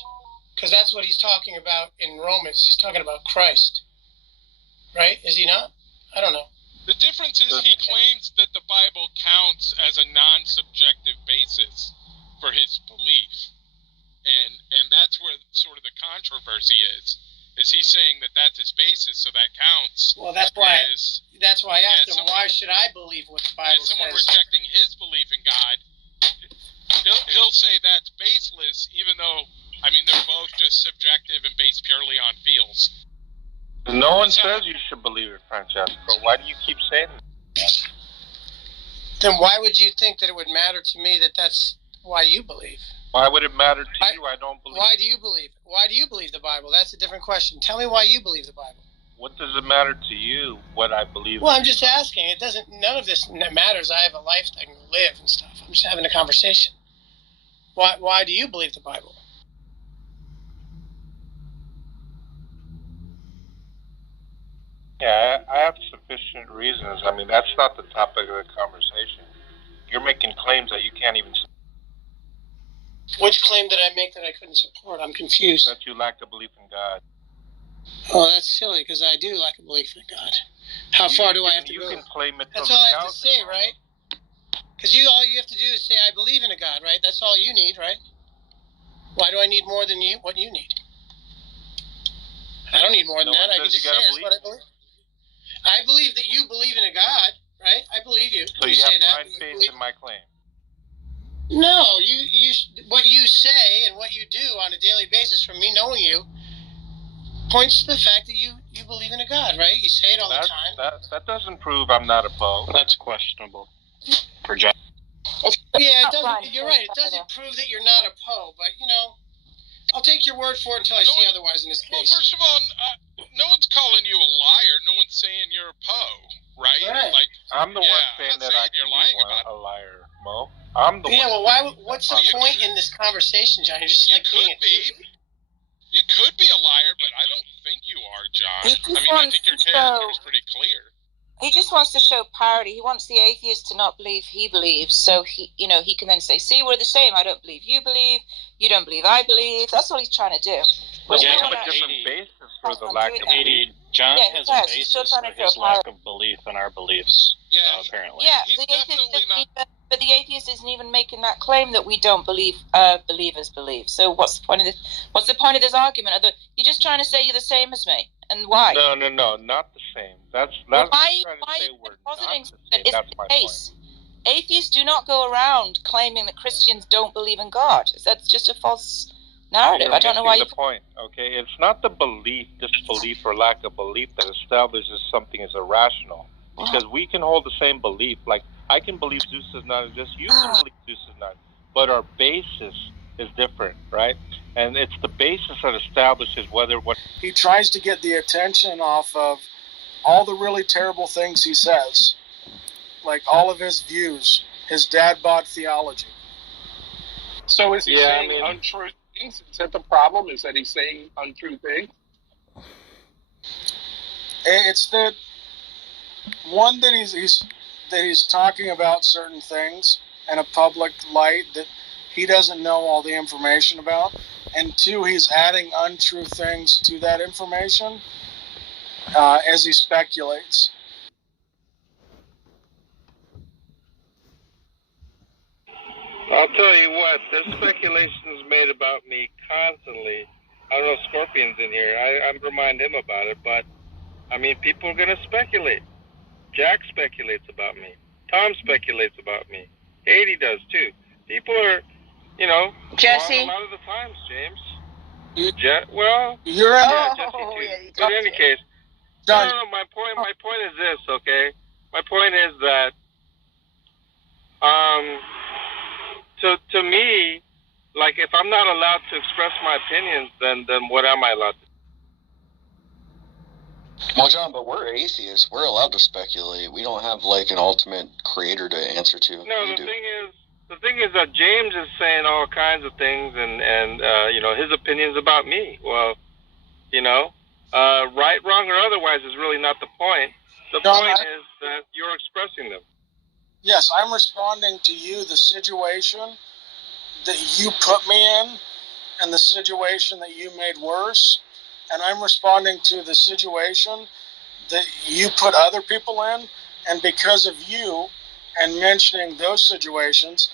Because that's what he's talking about in Romans. He's talking about Christ, right? Is he not? I don't know. The difference is he claims that the Bible counts as a non-subjective basis for his belief, and that's where sort of the controversy is he's saying that that's his basis, so that counts. Well, that's why. As, That's why I asked him. Why should I believe what the Bible as someone says? rejecting his belief in God, he'll say that's baseless, even though I mean they're both just subjective and based purely on feels. No one says you should believe it, Francesco. Why do you keep saying that? Then why would you think that it would matter to me that that's why you believe? Why would it matter to you? I don't believe. Why do you believe? Why do you believe the Bible? That's a different question. Tell me why you believe the Bible. What does it matter to you what I believe? Well, I'm just asking. It doesn't. None of this matters. I have a life that I can live and stuff. I'm just having a conversation. Why do you believe the Bible? Yeah, I have sufficient reasons. I mean, that's not the topic of the conversation. You're making claims that you can't even. Which claim did I make that I couldn't support? I'm confused. That you lack a belief in God. Oh, that's silly because I do lack a belief in God. How far do I have to you go? You can claim it. That's all I have to say, right? Because all you have to do is say I believe in a God, right? That's all you need, right? Why do I need more than what you need? I don't need more than that. I can just say that's what I believe. I believe that you believe in a God, right? I believe you. So you have blind faith in my claim. No, you what you say and what you do on a daily basis from me knowing you points to the fact that you believe in a God, right? You say it all the time. That doesn't prove I'm not a Poe. That's questionable. For John. Yeah, it doesn't. You're right. It doesn't prove that you're not a Poe, but I'll take your word for it until I see otherwise in this case. Well, first of all, no one's calling you a liar. No one's saying you're a Poe, right? Right. Like I'm the one saying that I can be a liar, Mo. I'm the one. Yeah, well, what's the point in this conversation, John? You're just like being You could be a liar, but I don't think you are, John. I mean, I think your character is pretty clear. He just wants to show parity. He wants the atheist to not believe he believes, so he can then say, "See, we're the same. I don't believe you believe. You don't believe I believe." That's all he's trying to do. But we have a different basis for the lack of belief. John has a basis for his lack of belief in our beliefs. Apparently. Yeah, but the atheist isn't even making that claim that we don't believe believers believe. So what's the point of this? What's the point of this argument? You're just trying to say you're the same as me, and why? No, not the same. That's why are you positing that it's the case? Atheists do not go around claiming that Christians don't believe in God. That's just a false narrative. I don't know why you. The point, okay? It's not the belief, disbelief, or lack of belief that establishes something as irrational. Because we can hold the same belief. Like, I can believe Zeus does not exist. You can believe Zeus does not. But our basis is different, right? And it's the basis that establishes whether what he tries to get the attention off of all the really terrible things he says, like all of his views, his dad bod theology. So is he saying untrue things? Is that the problem? Is that he's saying untrue things? It's that one, that he's talking about certain things in a public light that he doesn't know all the information about, and two, he's adding untrue things to that information as he speculates. I'll tell you what, there's speculations made about me constantly. I don't know if Scorpion's in here. I remind him about it, but I mean, people are going to speculate. Jack speculates about me. Tom speculates about me. Katie does too. People are, Jesse. a lot of the times, James. You're Jesse too. But in any case, no, my point is this, okay? My point is that, to me, like, if I'm not allowed to express my opinions, then what am I allowed to do? Well, John, but we're atheists. We're allowed to speculate. We don't have, like, an ultimate creator to answer to. No, the thing is that James is saying all kinds of things and his opinions about me. Well, right, wrong, or otherwise is really not the point. The point is that you're expressing them. Yes, I'm responding to you, the situation that you put me in, and the situation that you made worse. And I'm responding to the situation that you put other people in, and because of you and mentioning those situations,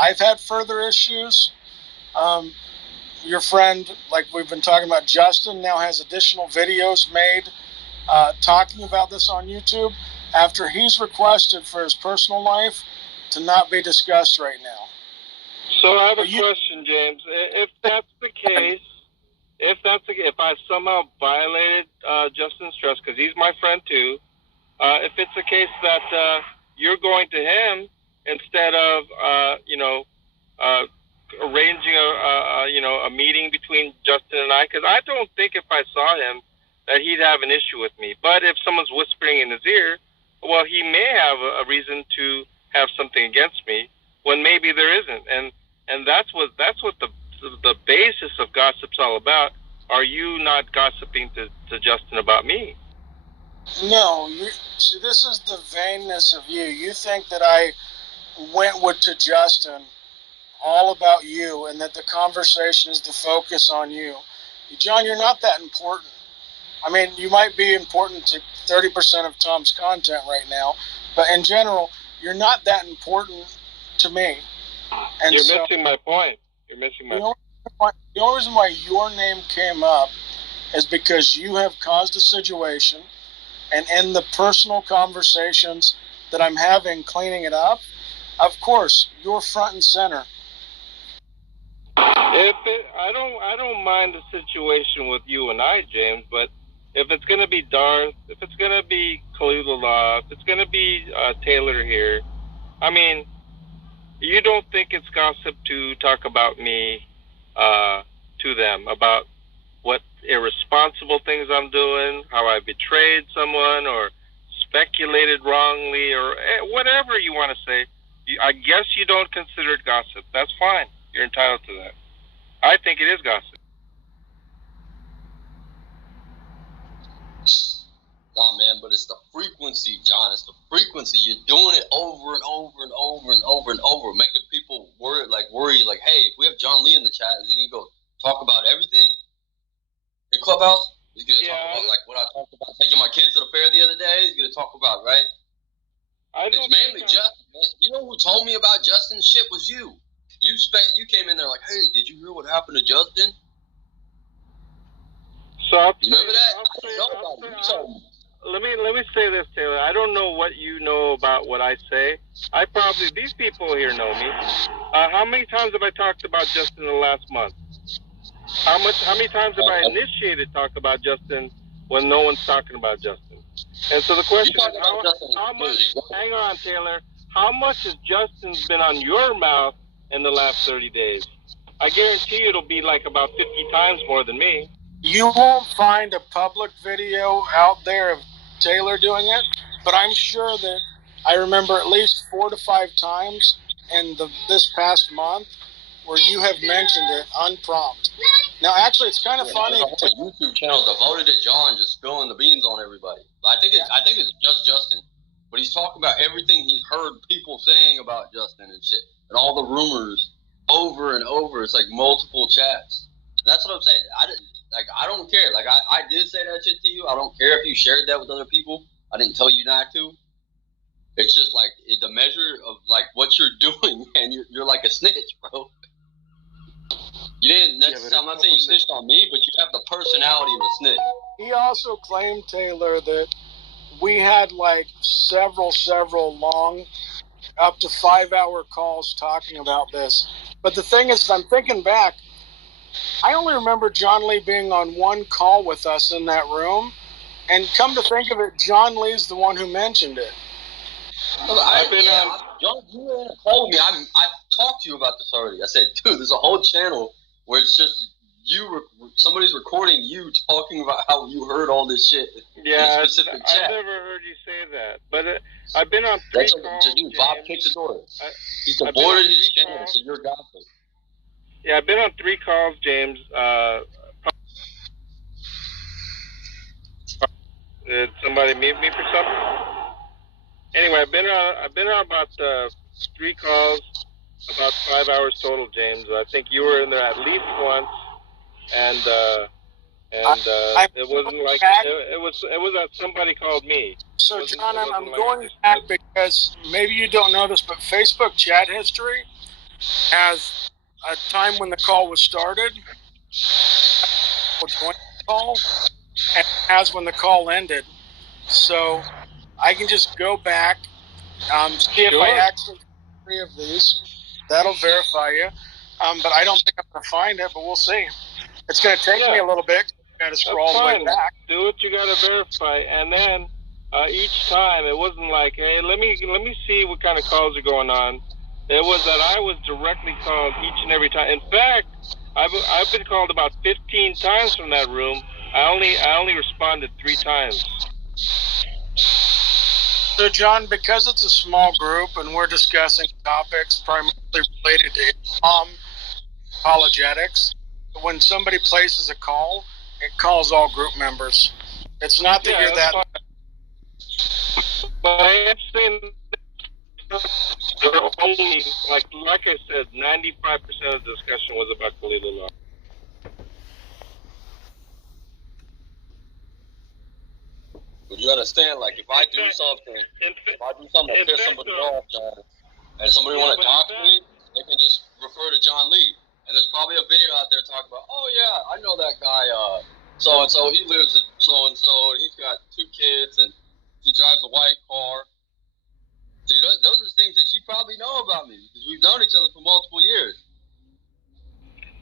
I've had further issues. Your friend, like we've been talking about, Justin, now has additional videos made talking about this on YouTube after he's requested for his personal life to not be discussed right now. So I have a question, James. If that's the case, if I somehow violated Justin's trust, because he's my friend too, if it's the case that you're going to him instead of arranging a meeting between Justin and I, because I don't think if I saw him that he'd have an issue with me. But if someone's whispering in his ear, well, he may have a reason to have something against me when maybe there isn't, and that's what the basis of gossip's all about. Are you not gossiping to Justin about me? No, see, this is the vainness of you. You think that I went to Justin all about you and that the conversation is the focus on you. John, you're not that important. I mean, you might be important to 30% of Tom's content right now, but in general, you're not that important to me. And you're missing my point. You're missing my point. The only reason why your name came up is because you have caused a situation, and in the personal conversations that I'm having cleaning it up, of course, you're front and center. I don't mind the situation with you and I, James, but if it's going to be Darth, if it's going to be Khalilullah, if it's going to be Taylor here, I mean, you don't think it's gossip to talk about me to them, about what irresponsible things I'm doing, how I betrayed someone or speculated wrongly, or whatever you want to say. I guess you don't consider it gossip. That's fine. You're entitled to that. I think it is gossip. Nah, man, but it's the frequency, John. It's the frequency. You're doing it over and over and over and over and over, making people worry, like, hey, if we have John Lee in the chat, is he gonna go talk about everything in Clubhouse? He's gonna talk about like what I talked about taking my kids to the fair the other day. He's gonna talk about, right? It's mainly Justin. You know who told me about Justin shit was you. You came in there like, hey, did you hear what happened to Justin? So remember that? I don't know about it. You told me. Let me say this, Taylor. I don't know what you know about what I say. These people here know me. How many times have I talked about Justin in the last month? How many times have I initiated talk about Justin when no one's talking about Justin? And so the question is, how much? Hang on, Taylor. How much has Justin's been on your mouth in the last 30 days? I guarantee you it'll be like about 50 times more than me. You won't find a public video out there of Taylor doing it, but I'm sure that I remember at least 4 to 5 times in this past month where you have mentioned it unprompted. Now, actually, it's kind of funny. There's a whole YouTube channel devoted to John just spilling the beans on everybody. But I think it's just Justin. But he's talking about everything he's heard people saying about Justin and shit, and all the rumors over and over. It's like multiple chats. That's what I'm saying. I don't care. Like, I did say that shit to you. I don't care if you shared that with other people. I didn't tell you not to. It's just like the measure of like what you're doing, and you're like a snitch, bro. You didn't. I'm not saying you snitched on me, but you have the personality of a snitch. He also claimed, Taylor, that we had like several long, up to 5-hour calls talking about this. But the thing is, I'm thinking back. I only remember John Lee being on one call with us in that room, and come to think of it, John Lee's the one who mentioned it. John, you were in a call with me. I've talked to you about this already. I said, dude, there's a whole channel where it's just somebody's recording you talking about how you heard all this shit in a specific chat. I've never heard you say that, but I've been on 3 calls. Dude, Bob Picador. He's aborted his channel, so you're gossip. Yeah, I've been on 3 calls, James. Did somebody mute me for something? Anyway, I've been on about 3 calls, about 5 hours total, James. I think you were in there at least once, and it wasn't like it was that somebody called me. So, John, I'm going back because maybe you don't know this, but Facebook chat history has a time when the call was started, was going to call, and has when the call ended. So I can just go back, see if I actually 3 of these. That'll verify you. But I don't think I'm going to find it, but we'll see. It's going to take me a little bit. Got to scroll all the way back. Do what you got to verify, and then each time it wasn't like, hey, let me see what kind of calls are going on. It was that I was directly called each and every time. In fact, I've been called about 15 times from that room. I only responded 3 times. So, John, because it's a small group and we're discussing topics primarily related to Islam apologetics, when somebody places a call, it calls all group members. It's not that you're that. But I am saying only, like I said, 95% of the discussion was about Khalilullah. But you understand, like, if I do something to piss somebody off, John, and somebody want to talk to me, they can just refer to John Lee. And there's probably a video out there talking about, oh, yeah, I know that guy, so-and-so, he lives in so-and-so, and he's got 2 kids, and he drives a white car. See, those are things that you probably know about me, because we've known each other for multiple years.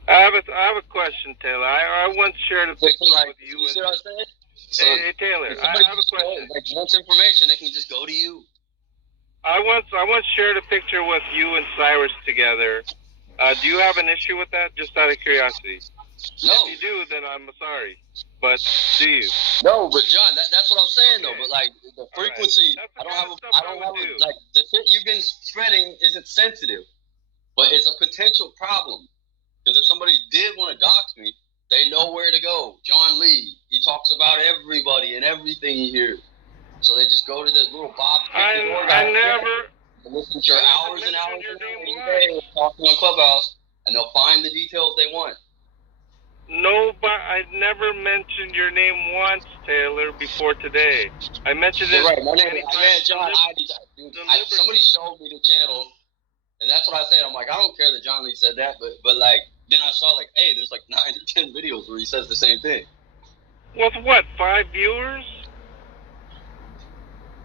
I have a question, Taylor. I once shared a picture with you. You see what I'm saying? So hey, Taylor, I have a question. Like, wants information, they can just go to you. I once shared a picture with you and Cyrus together. Do you have an issue with that? Just out of curiosity. No. If you do, then I'm sorry. But do you? No, but John, that's what I'm saying though. But like the frequency, I don't have like the shit you've been spreading isn't sensitive, but it's a potential problem. Because if somebody did want to dox me, they know where to go. John Lee, he talks about everybody and everything he hears. So they just go to this little Bob. I never. Listen to hours and hours and hours a day talking on Clubhouse, and they'll find the details they want. No, but I never mentioned your name once, Taylor, before today. I mentioned it. Right, my name is John. Somebody showed me the channel, and that's what I said. I'm like, I don't care that John Lee said that, but like, then I saw like, hey, there's like 9 or 10 videos where he says the same thing. With what, 5 viewers?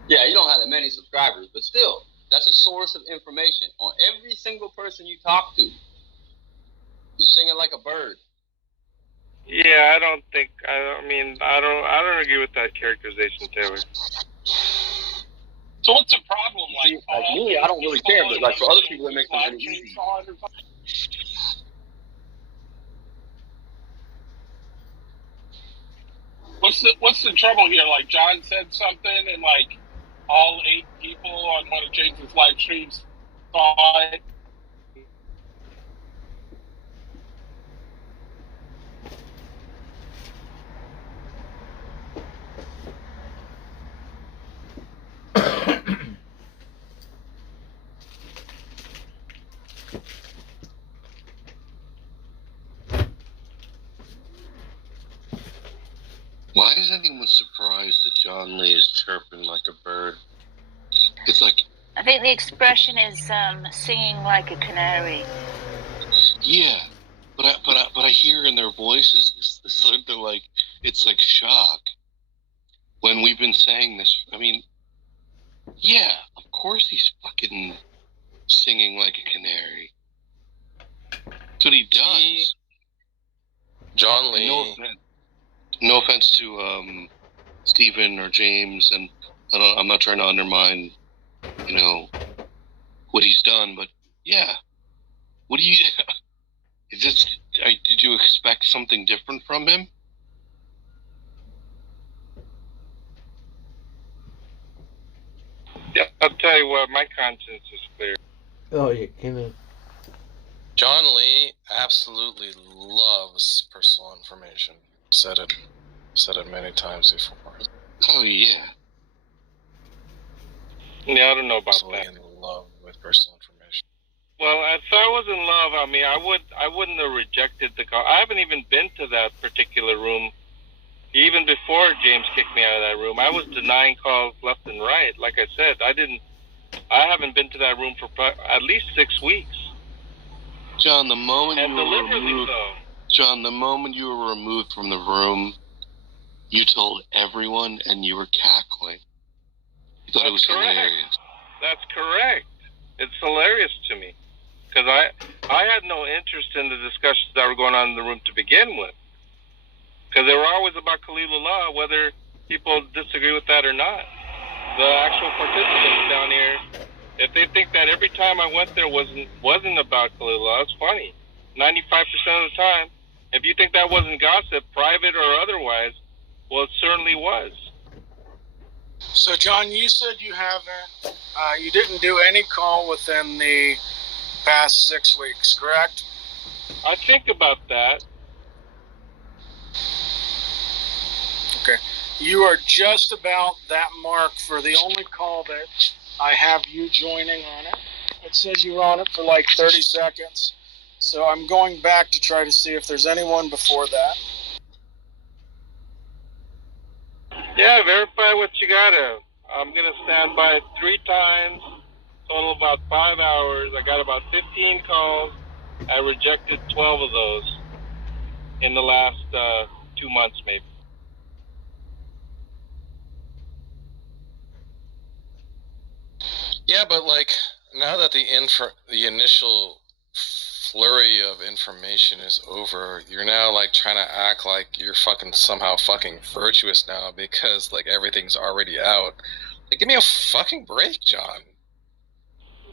Yeah, you don't have that many subscribers, but still, that's a source of information on every single person you talk to. You're singing like a bird. Yeah, I don't agree with that characterization, Taylor. So what's the problem? Like me, I don't really care, but like for other people, it makes them really easy. What's the trouble here? Like John said something, and like all 8 people on one of James's live streams saw it. Why is anyone surprised that John Lee is chirping like a bird? It's like... I think the expression is singing like a canary. Yeah, but I hear in their voices this they're like, it's like shock. When we've been saying this, I mean, yeah, of course he's fucking singing like a canary. That's what he does. John Lee. No offense to Stephen or James, and I'm not trying to undermine, what he's done, but yeah, what do you? Did you expect something different from him? Yeah, I'll tell you what, my conscience is clear. Oh, yeah, John Lee absolutely loves personal information. Said it many times before. Oh yeah. Yeah, I don't know about absolutely that. In love with personal information. Well, if I was in love, I mean, I wouldn't have rejected the call. I haven't even been to that particular room. Even before James kicked me out of that room, I was denying calls left and right. Like I said, I haven't been to that room for at least 6 weeks. John, the moment and you were deliberately removed, John, the moment you were removed from the room, you told everyone, and you were cackling. You thought it was hilarious. That's correct. It's hilarious to me because I had no interest in the discussions that were going on in the room to begin with. Because they were always about Khalilullah, whether people disagree with that or not. The actual participants down here, if they think that every time I went there wasn't about Khalilullah, it's funny. 95% of the time, if you think that wasn't gossip, private or otherwise, well, it certainly was. So, John, you said you haven't, you didn't do any call within the past 6 weeks, correct? I think about that. Okay. You are just about that mark for the only call that I have you joining on it. It says you were on it for like 30 seconds. So I'm going back to try to see if there's anyone before that. Yeah, verify what you gotta. I'm gonna stand by it 3 times, total about 5 hours. I got about 15 calls. I rejected 12 of those in the last 2 months, maybe. Yeah, but like now that the initial flurry of information is over, you're now like trying to act like you're somehow fucking virtuous now because like everything's already out. Like, give me a fucking break, John.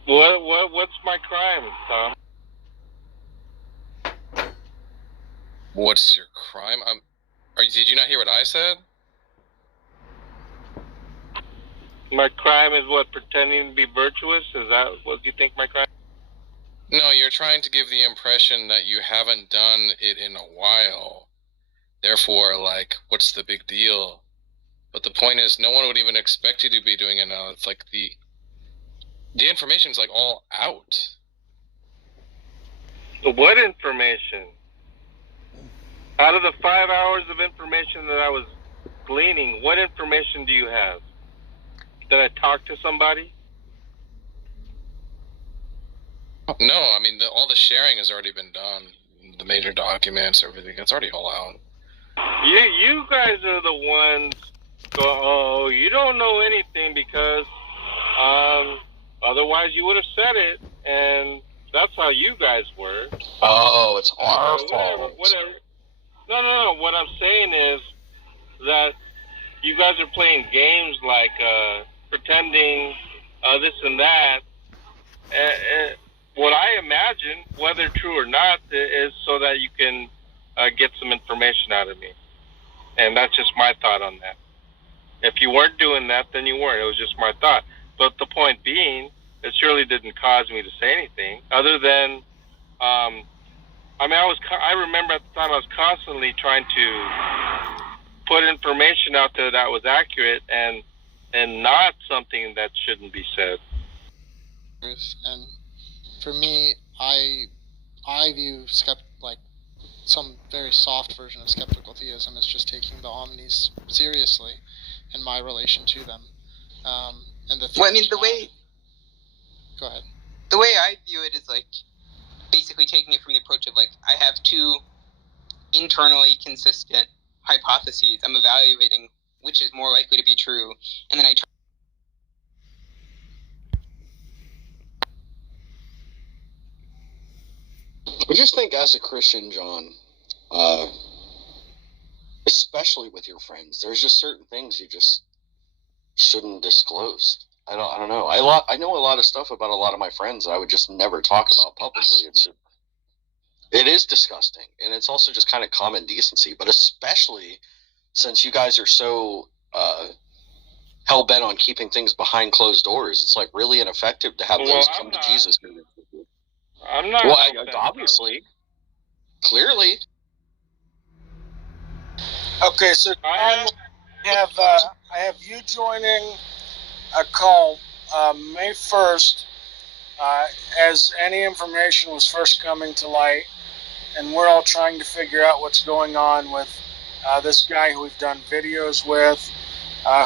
What's my crime, Tom? What's your crime? Did you not hear what I said? My crime is what, pretending to be virtuous? Is that what you think my crime? No, you're trying to give the impression that you haven't done it in a while. Therefore, like, what's the big deal? But the point is, no one would even expect you to be doing it now. It's like the information's like all out. What information? Out of the 5 hours of information that I was gleaning, what information do you have? Did I talk to somebody? No, I mean, all the sharing has already been done. The major documents, everything, it's already all out. You guys are the ones go, oh, you don't know anything because otherwise you would have said it, and that's how you guys were. Oh, it's our fault. Whatever. No. What I'm saying is that you guys are playing games like pretending this and that. What I imagine, whether true or not, is so that you can get some information out of me. And that's just my thought on that. If you weren't doing that, then you weren't. It was just my thought. But the point being, it surely didn't cause me to say anything other than, I remember at the time I was constantly trying to put information out there that was accurate and not something that shouldn't be said. And for me, I view some very soft version of skeptical theism as just taking the omnis seriously in my relation to them. And the Go ahead. The way I view it is like basically taking it from the approach of like I have two internally consistent hypotheses. I'm evaluating which is more likely to be true, and then I try. I just think as a Christian, John, especially with your friends, there's just certain things you just shouldn't disclose. I don't know. I know a lot of stuff about a lot of my friends that I would just never talk about publicly. It is disgusting, and it's also just kind of common decency. But especially since you guys are so hell bent on keeping things behind closed doors, it's like really ineffective to have those come to Jesus meetings. I'm not. Well, obviously, clearly. Okay, so I have you joining a call May 1st as any information was first coming to light, and we're all trying to figure out what's going on with this guy who we've done videos with,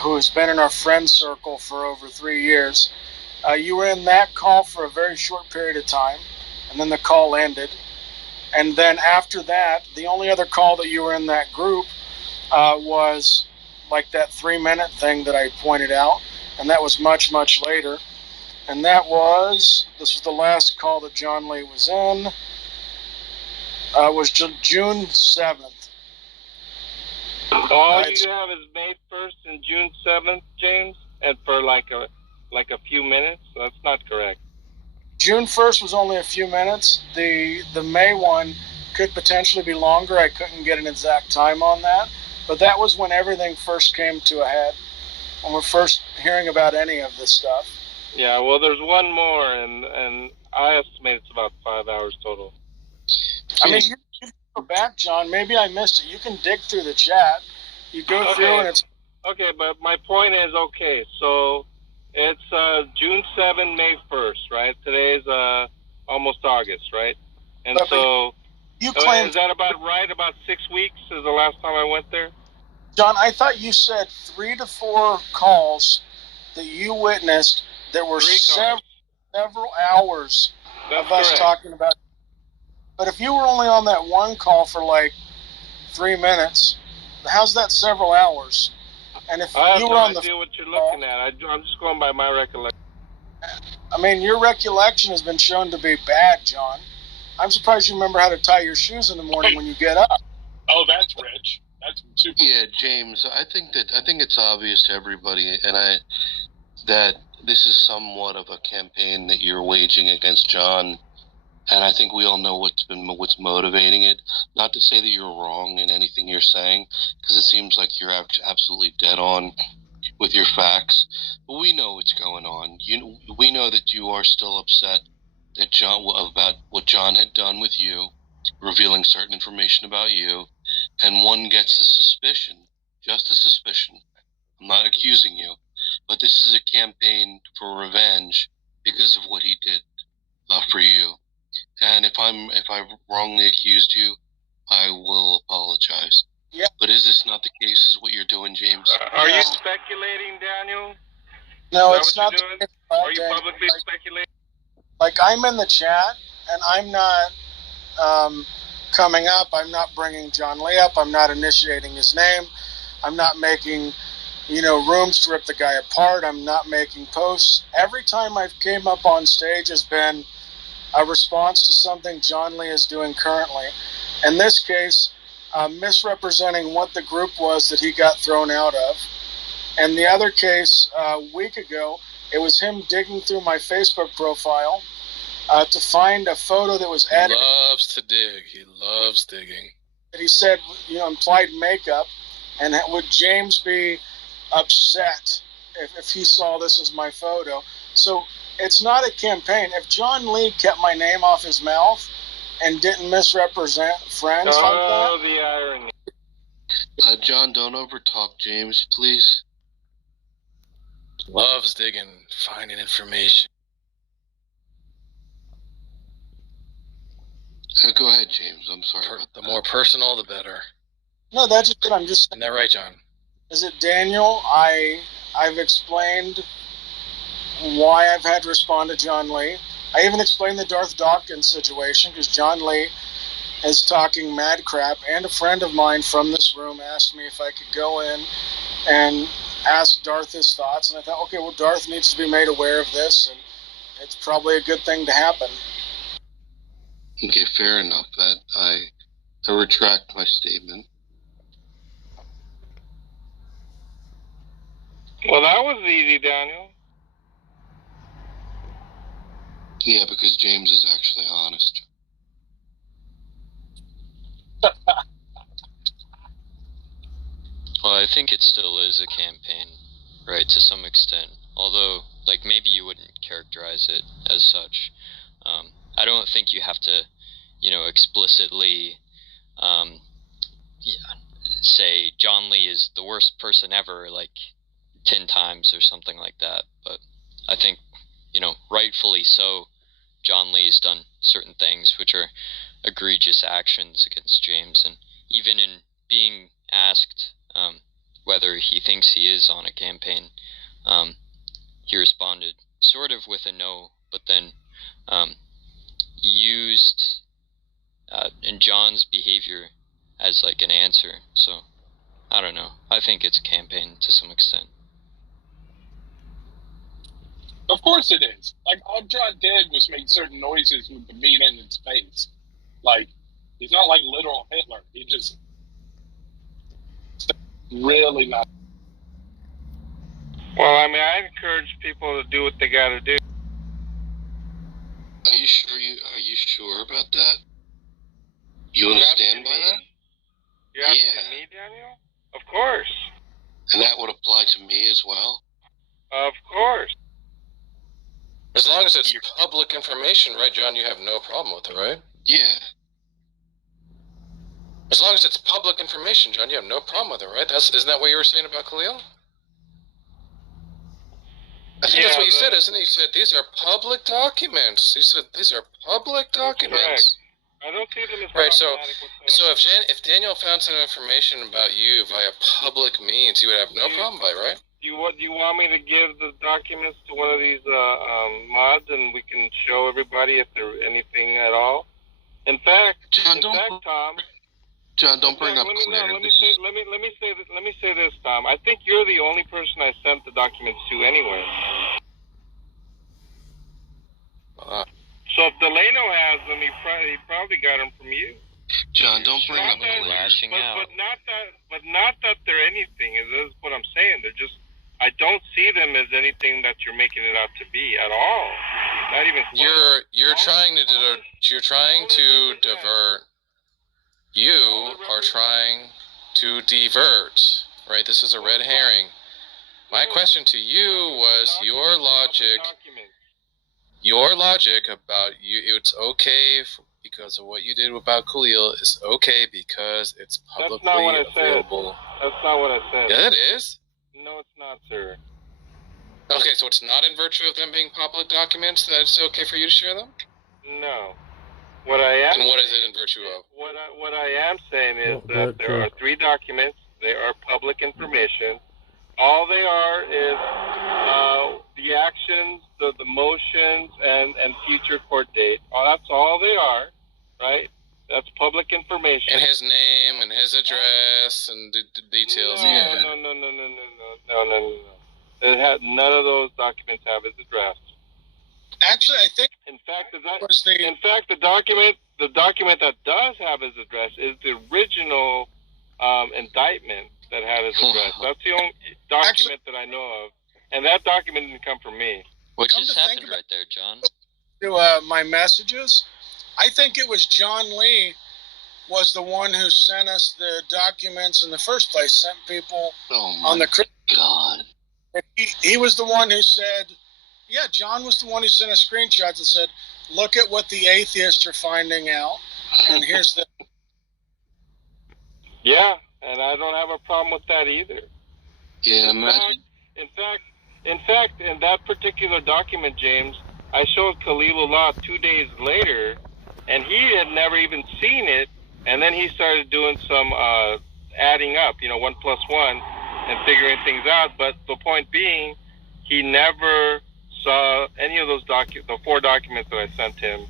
who has been in our friend circle for over 3 years. You were in that call for a very short period of time, and then the call ended. And then after that, the only other call that you were in that group was like that 3-minute thing that I pointed out, and that was much, much later. And this was the last call that John Lee was in, was June 7th. All you have is May 1st and June 7th, James, and for like a few minutes? That's not correct. June 1st was only a few minutes. The May one could potentially be longer. I couldn't get an exact time on that. But that was when everything first came to a head, when we're first hearing about any of this stuff. Yeah, well, there's one more, and I estimate it's about 5 hours total. I mean, you can go back, John. Maybe I missed it. You can dig through the chat. You go through and it's... Okay, but my point is, okay, so it's June 7, May 1st, right? Today's almost August, right? And but so... You claim... Is that about right? About 6 weeks is the last time I went there? John, I thought you said 3 to 4 calls that you witnessed. There were several hours of us talking about. But if you were only on that one call for like 3 minutes, how's that several hours? And if I have you were no on idea what you're looking at. I'm just going by my recollection. I mean, your recollection has been shown to be bad, John. I'm surprised you remember how to tie your shoes in the morning when you get up. Oh, that's rich. That's super. Yeah, James, I think it's obvious to everybody, that this is somewhat of a campaign that you're waging against John, and I think we all know what's motivating it. Not to say that you're wrong in anything you're saying, because it seems like you're absolutely dead on with your facts. But we know what's going on. We know that you are still upset about what John had done with you, revealing certain information about you, and one gets a suspicion, just a suspicion, I'm not accusing you, but this is a campaign for revenge because of what he did for you. And if I've wrongly accused you, I will apologize. Yeah. But is this not the case? Is what you're doing, James? Are you speculating, Daniel? No, Is that it's what not. you're doing? The case, Are you Daniel. publicly speculating? Like I'm in the chat, and I'm not coming up. I'm not bringing John Lee up. I'm not initiating his name. I'm not making, rooms to rip the guy apart. I'm not making posts. Every time I've came up on stage has been a response to something John Lee is doing currently. In this case, misrepresenting what the group was that he got thrown out of. And the other case, a week ago, it was him digging through my Facebook profile to find a photo that was edited. He loves to dig. He loves digging. That he said, implied makeup. And would James be upset if he saw this as my photo? So it's not a campaign. If John Lee kept my name off his mouth and didn't misrepresent friends like that. Oh, the irony. John, don't overtalk James, please. Loves digging, finding information. Go ahead, James. I'm sorry. The more personal, the better. No, that's just what I'm just saying. Isn't that right, John? Is it Daniel? I've explained why I've had to respond to John Lee. I even explained the Darth Dawkins situation because John Lee is talking mad crap, and a friend of mine from this room asked me if I could go in and ask Darth his thoughts, and I thought, okay, well, Darth needs to be made aware of this, and it's probably a good thing to happen. Okay, fair enough. That I retract my statement. Well, that was easy, Daniel. Yeah, because James is actually honest. Well, I think it still is a campaign, right, to some extent. Although, maybe you wouldn't characterize it as such. I don't think you have to, explicitly say John Lee is the worst person ever, 10 times or something like that. But I think, rightfully so, John Lee's done certain things which are egregious actions against James. And even in being asked whether he thinks he is on a campaign, he responded sort of with a no, but then used in John's behavior as an answer. So I don't know. I think it's a campaign to some extent. Of course it is. All John did was make certain noises with the meat in his face. He's not like literal Hitler. He just really not. Well, I encourage people to do what they got to do. Are you sure about that? You understand by that? You're asking me, Daniel? Of course. And that would apply to me as well? Of course. As long as it's public information, right, John, you have no problem with it, right? Yeah. As long as it's public information, John, you have no problem with it, right? Isn't that what you were saying about Khalil? I think that's what you said, isn't it? You said these are public documents. You said these are public documents. I don't see them as right. So if Daniel found some information about you via public means, he would have no problem by, right? Do you want me to give the documents to one of these mods, and we can show everybody if there's anything at all? In fact, Tom. John, don't bring up Claire. Let me say this, Tom. I think you're the only person I sent the documents to anyway. So if Delano has them, he probably got them from you. John, don't bring up Claire. But not that they're anything. Is what I'm saying. They're just. I don't see them as anything that you're making it out to be at all. Not even. You're trying to divert. You are trying to divert, right? This is a red herring. My question to you was your logic about you. It's okay because of what you did about Khalil is okay because it's publicly That's not what I available. said. That's not what I said. Yeah, it is. No, it's not, sir. Okay, so it's not in virtue of them being public documents that it's okay for you to share them? No. What I am. And what is it in virtue of? What I am saying is that there are 3 documents. They are public information. All they are is the actions, the motions, and future court date. That's all they are, right? That's public information. And his name and his address and the details. No. None of those documents have his address. Actually, I think. In fact, the document that does have his address is the original indictment that had his address. That's the only document that I know of, and that document didn't come from me. What just happened right there, John? To my messages, I think it was John Lee was the one who sent us the documents in the first place. Sent people on the God. He was the one who said, yeah, John was the one who sent us screenshots and said, look at what the atheists are finding out, and here's the. Yeah, and I don't have a problem with that either. Yeah, In fact, in that particular document, James, I showed Khalilullah 2 days later, and he had never even seen it, and then he started doing some adding up, 1 plus 1, and figuring things out. But the point being, he never saw any of those the 4 documents that I sent him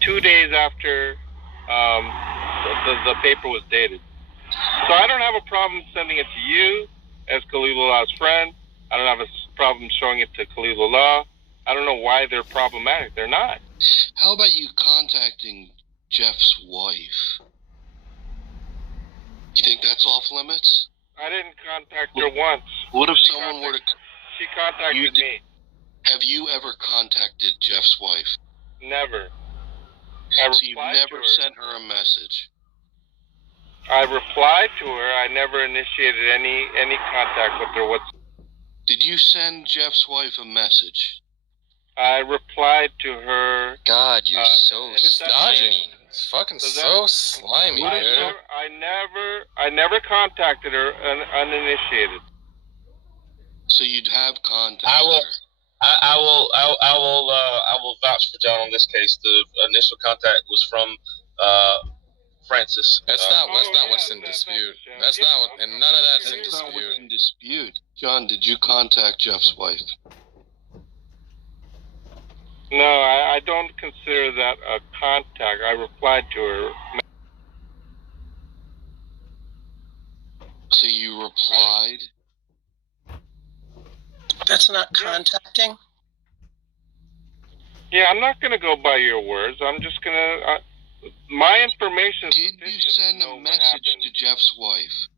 2 days after the paper was dated. So I don't have a problem sending it to you as Khalilullah's friend. I don't have a problem showing it to Khalilullah. I don't know why they're problematic. They're not. How about you contacting Jeff's wife? You think that's off limits? I didn't contact her once. What if someone were to... She contacted me. Have you ever contacted Jeff's wife? Never. So you've never sent her a message? I replied to her. I never initiated any contact with her. Did you send Jeff's wife a message? I replied to her. God, you're so dodging. It's fucking so slimy, dude. I never contacted her uninitiated. So you'd have contact. I will vouch for John on this case. The initial contact was from Francis. That's not what's in dispute. That's not what, and none of that's in Not what's in dispute. John, did you contact Jeff's wife? No, I don't consider that a contact. I replied to her. So you replied? That's not contacting? Yeah, I'm not going to go by your words. I'm just going to... my information is sufficient. Did you send a message to Jeff's wife?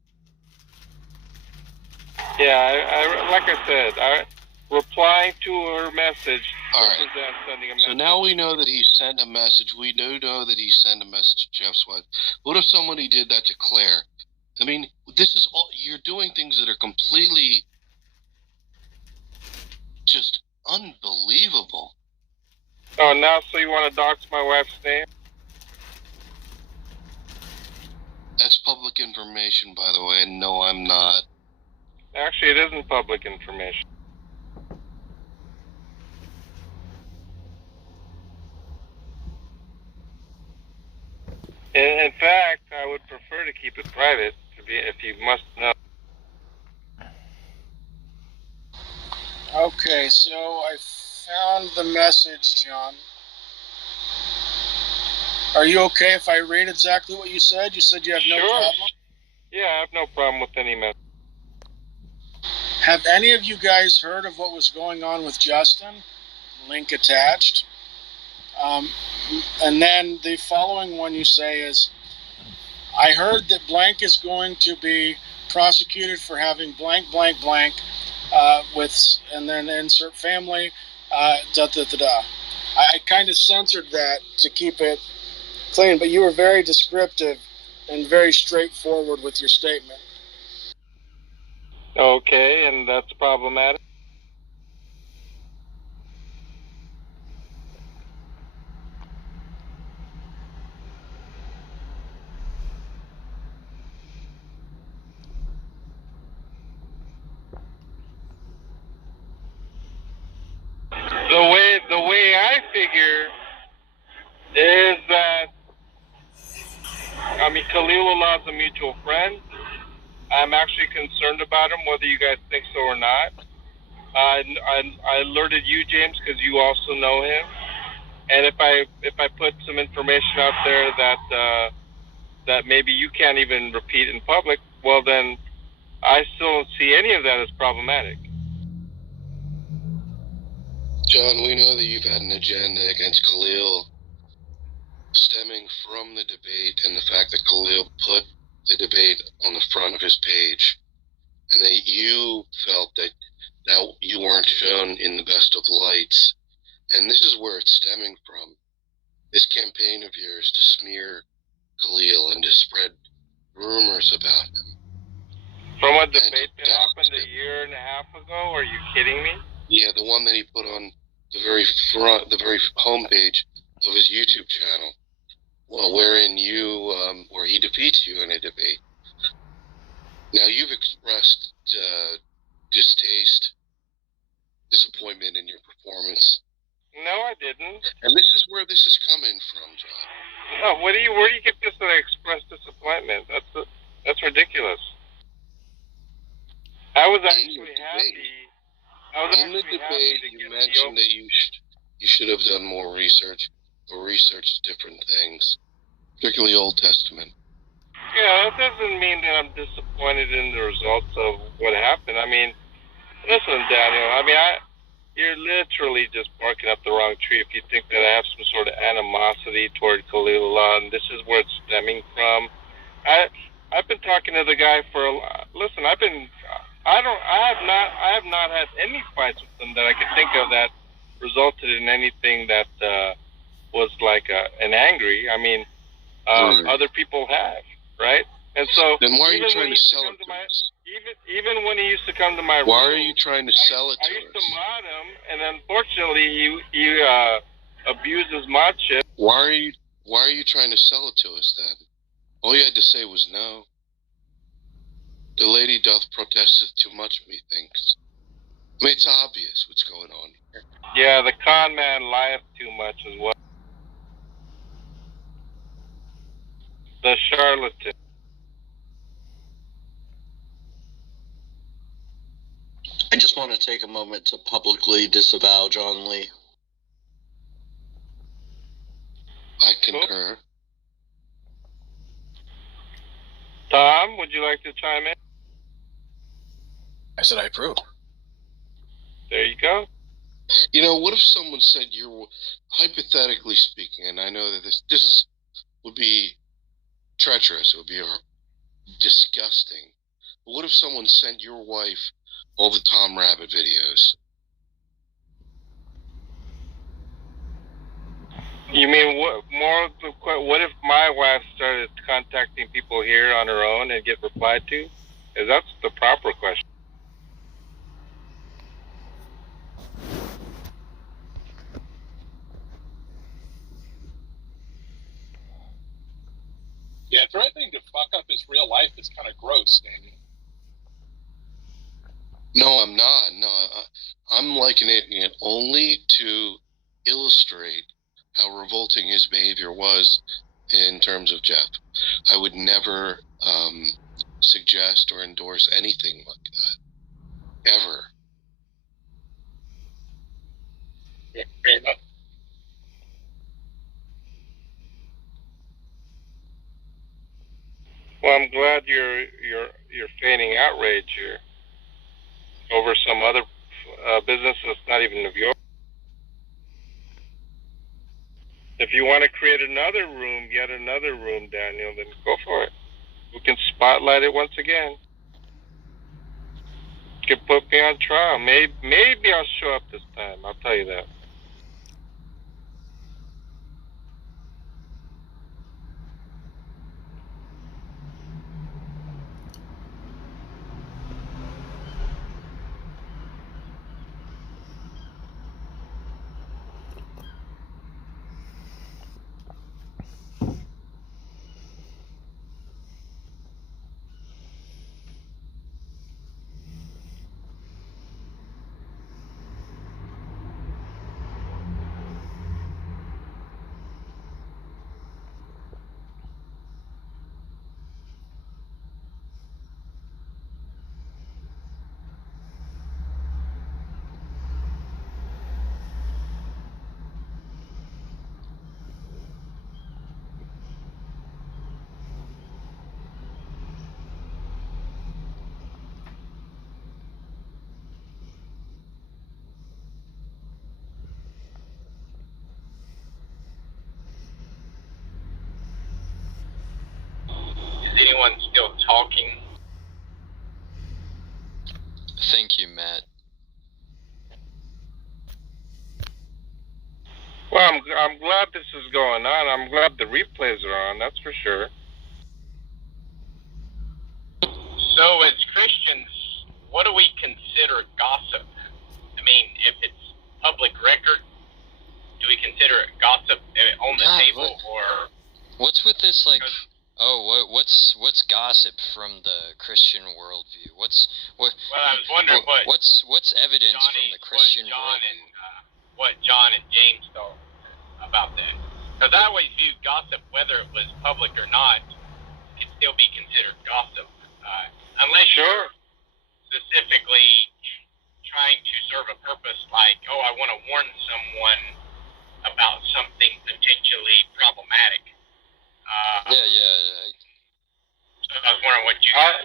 Yeah, like I said, I replying to her message. All right. Sending a so now we know that he sent a message. We do know that he sent a message to Jeff's wife. What if somebody did that to Claire? I mean, this is all... You're doing things that are completely... just unbelievable. Oh, now so you want to dox my wife's name? That's public information, by the way, and no, I'm not. Actually, it isn't public information. In fact, I would prefer to keep it private, if you must know. Okay, so I found the message, John. Are you okay if I read exactly what you said? You said you have no problem? Yeah, I have no problem with any message. Have any of you guys heard of what was going on with Justin? Link attached. And then the following one you say is, I heard that blank is going to be prosecuted for having blank, blank, blank, with, and then insert family, I kind of censored that to keep it clean, but you were very descriptive and very straightforward with your statement. Okay, and that's problematic? The way I figure is that, I mean, Khalilullah is a mutual friend. I'm actually concerned about him, whether you guys think so or not. I alerted you, James, because you also know him. And if I put some information out there that maybe you can't even repeat in public, well then I still don't see any of that as problematic. John, we know that you've had an agenda against Khalil stemming from the debate and the fact that Khalil put the debate on the front of his page, and that you felt that you weren't shown in the best of lights. And this is where it's stemming from. This campaign of yours to smear Khalil and to spread rumors about him. From a debate that happened a year and a half ago? Are you kidding me? Yeah, the one that he put on the very front, the very homepage of his YouTube channel. Well, wherein where he defeats you in a debate. Now, you've expressed distaste, disappointment in your performance. No, I didn't. And this is where this is coming from, John. No, where do you get this that I expressed disappointment? That's ridiculous. I was actually happy. In the debate, you mentioned that you should have done more research or researched different things, particularly Old Testament. Yeah, that doesn't mean that I'm disappointed in the results of what happened. I mean, listen, Daniel, you're literally just barking up the wrong tree if you think that I have some sort of animosity toward Khalilullah, and this is where it's stemming from. I've been talking to the guy listen, I have not had any fights with him that I could think of that resulted in anything that was like an angry. I mean, other people have, right? And so then why are you trying to sell it to us? Even when he used to come to my room, why are you trying to sell it to us? I used to mod him, and unfortunately he abuses modship. Why are you trying to sell it to us then? All you had to say was no. The lady doth protesteth too much, methinks. I mean, it's obvious what's going on here. Yeah, the con man lieth too much as well. The charlatan. I just want to take a moment to publicly disavow John Lee. I concur. Tom, would you like to chime in? I said I approve. There you go. You know, what if someone said hypothetically speaking, and I know that this would be treacherous, it would be disgusting, but what if someone sent your wife all the Tom Rabbit videos? You mean what if my wife started contacting people here on her own and get replied to? Because that's the proper question. Yeah, threatening to fuck up his real life is kind of gross, Daniel. No, I'm not. No, I'm likening it only to illustrate how revolting his behavior was in terms of Jeff. I would never suggest or endorse anything like that. Ever. Yeah, fair enough. Well, I'm glad you're feigning outrage here over some other business that's not even of yours. If you want to create yet another room, Daniel, then go for it. We can spotlight it once again. You can put me on trial. Maybe I'll show up this time. I'll tell you that. you, Matt. Well, I'm glad this is going on. I'm glad the replays are on. That's for sure. So, as Christians, what do we consider gossip? I mean, if it's public record, do we consider it gossip on the table, or What's with this, like, what's gossip from the Christian worldview? Well, I was wondering what's evidence from the Christian worldview? what John and James thought about that. Because I always viewed gossip, whether it was public or not, could still be considered gossip, unless you're specifically trying to serve a purpose, like, oh, I want to warn someone about something potentially problematic. Yeah. So I was wondering what you guys.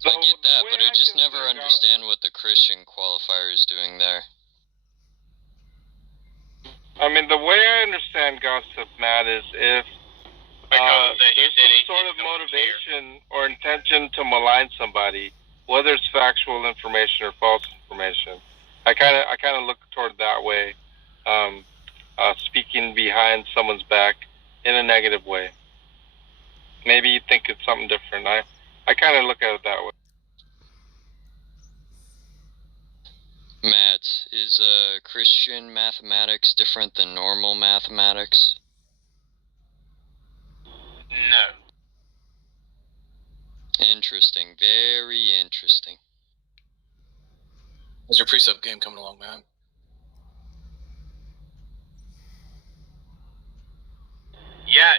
I get that, but I just never understand what the Christian qualifier is doing there. I mean, the way I understand gossip, Matt, is if there's some sort of motivation or intention to malign somebody, whether it's factual information or false information. I kind of look toward that way, speaking behind someone's back in a negative way. Maybe you think it's something different. I kind of look at it that way. Matt, is Christian mathematics different than normal mathematics? No. Interesting. Very interesting. How's your precept game coming along, man? Yeah,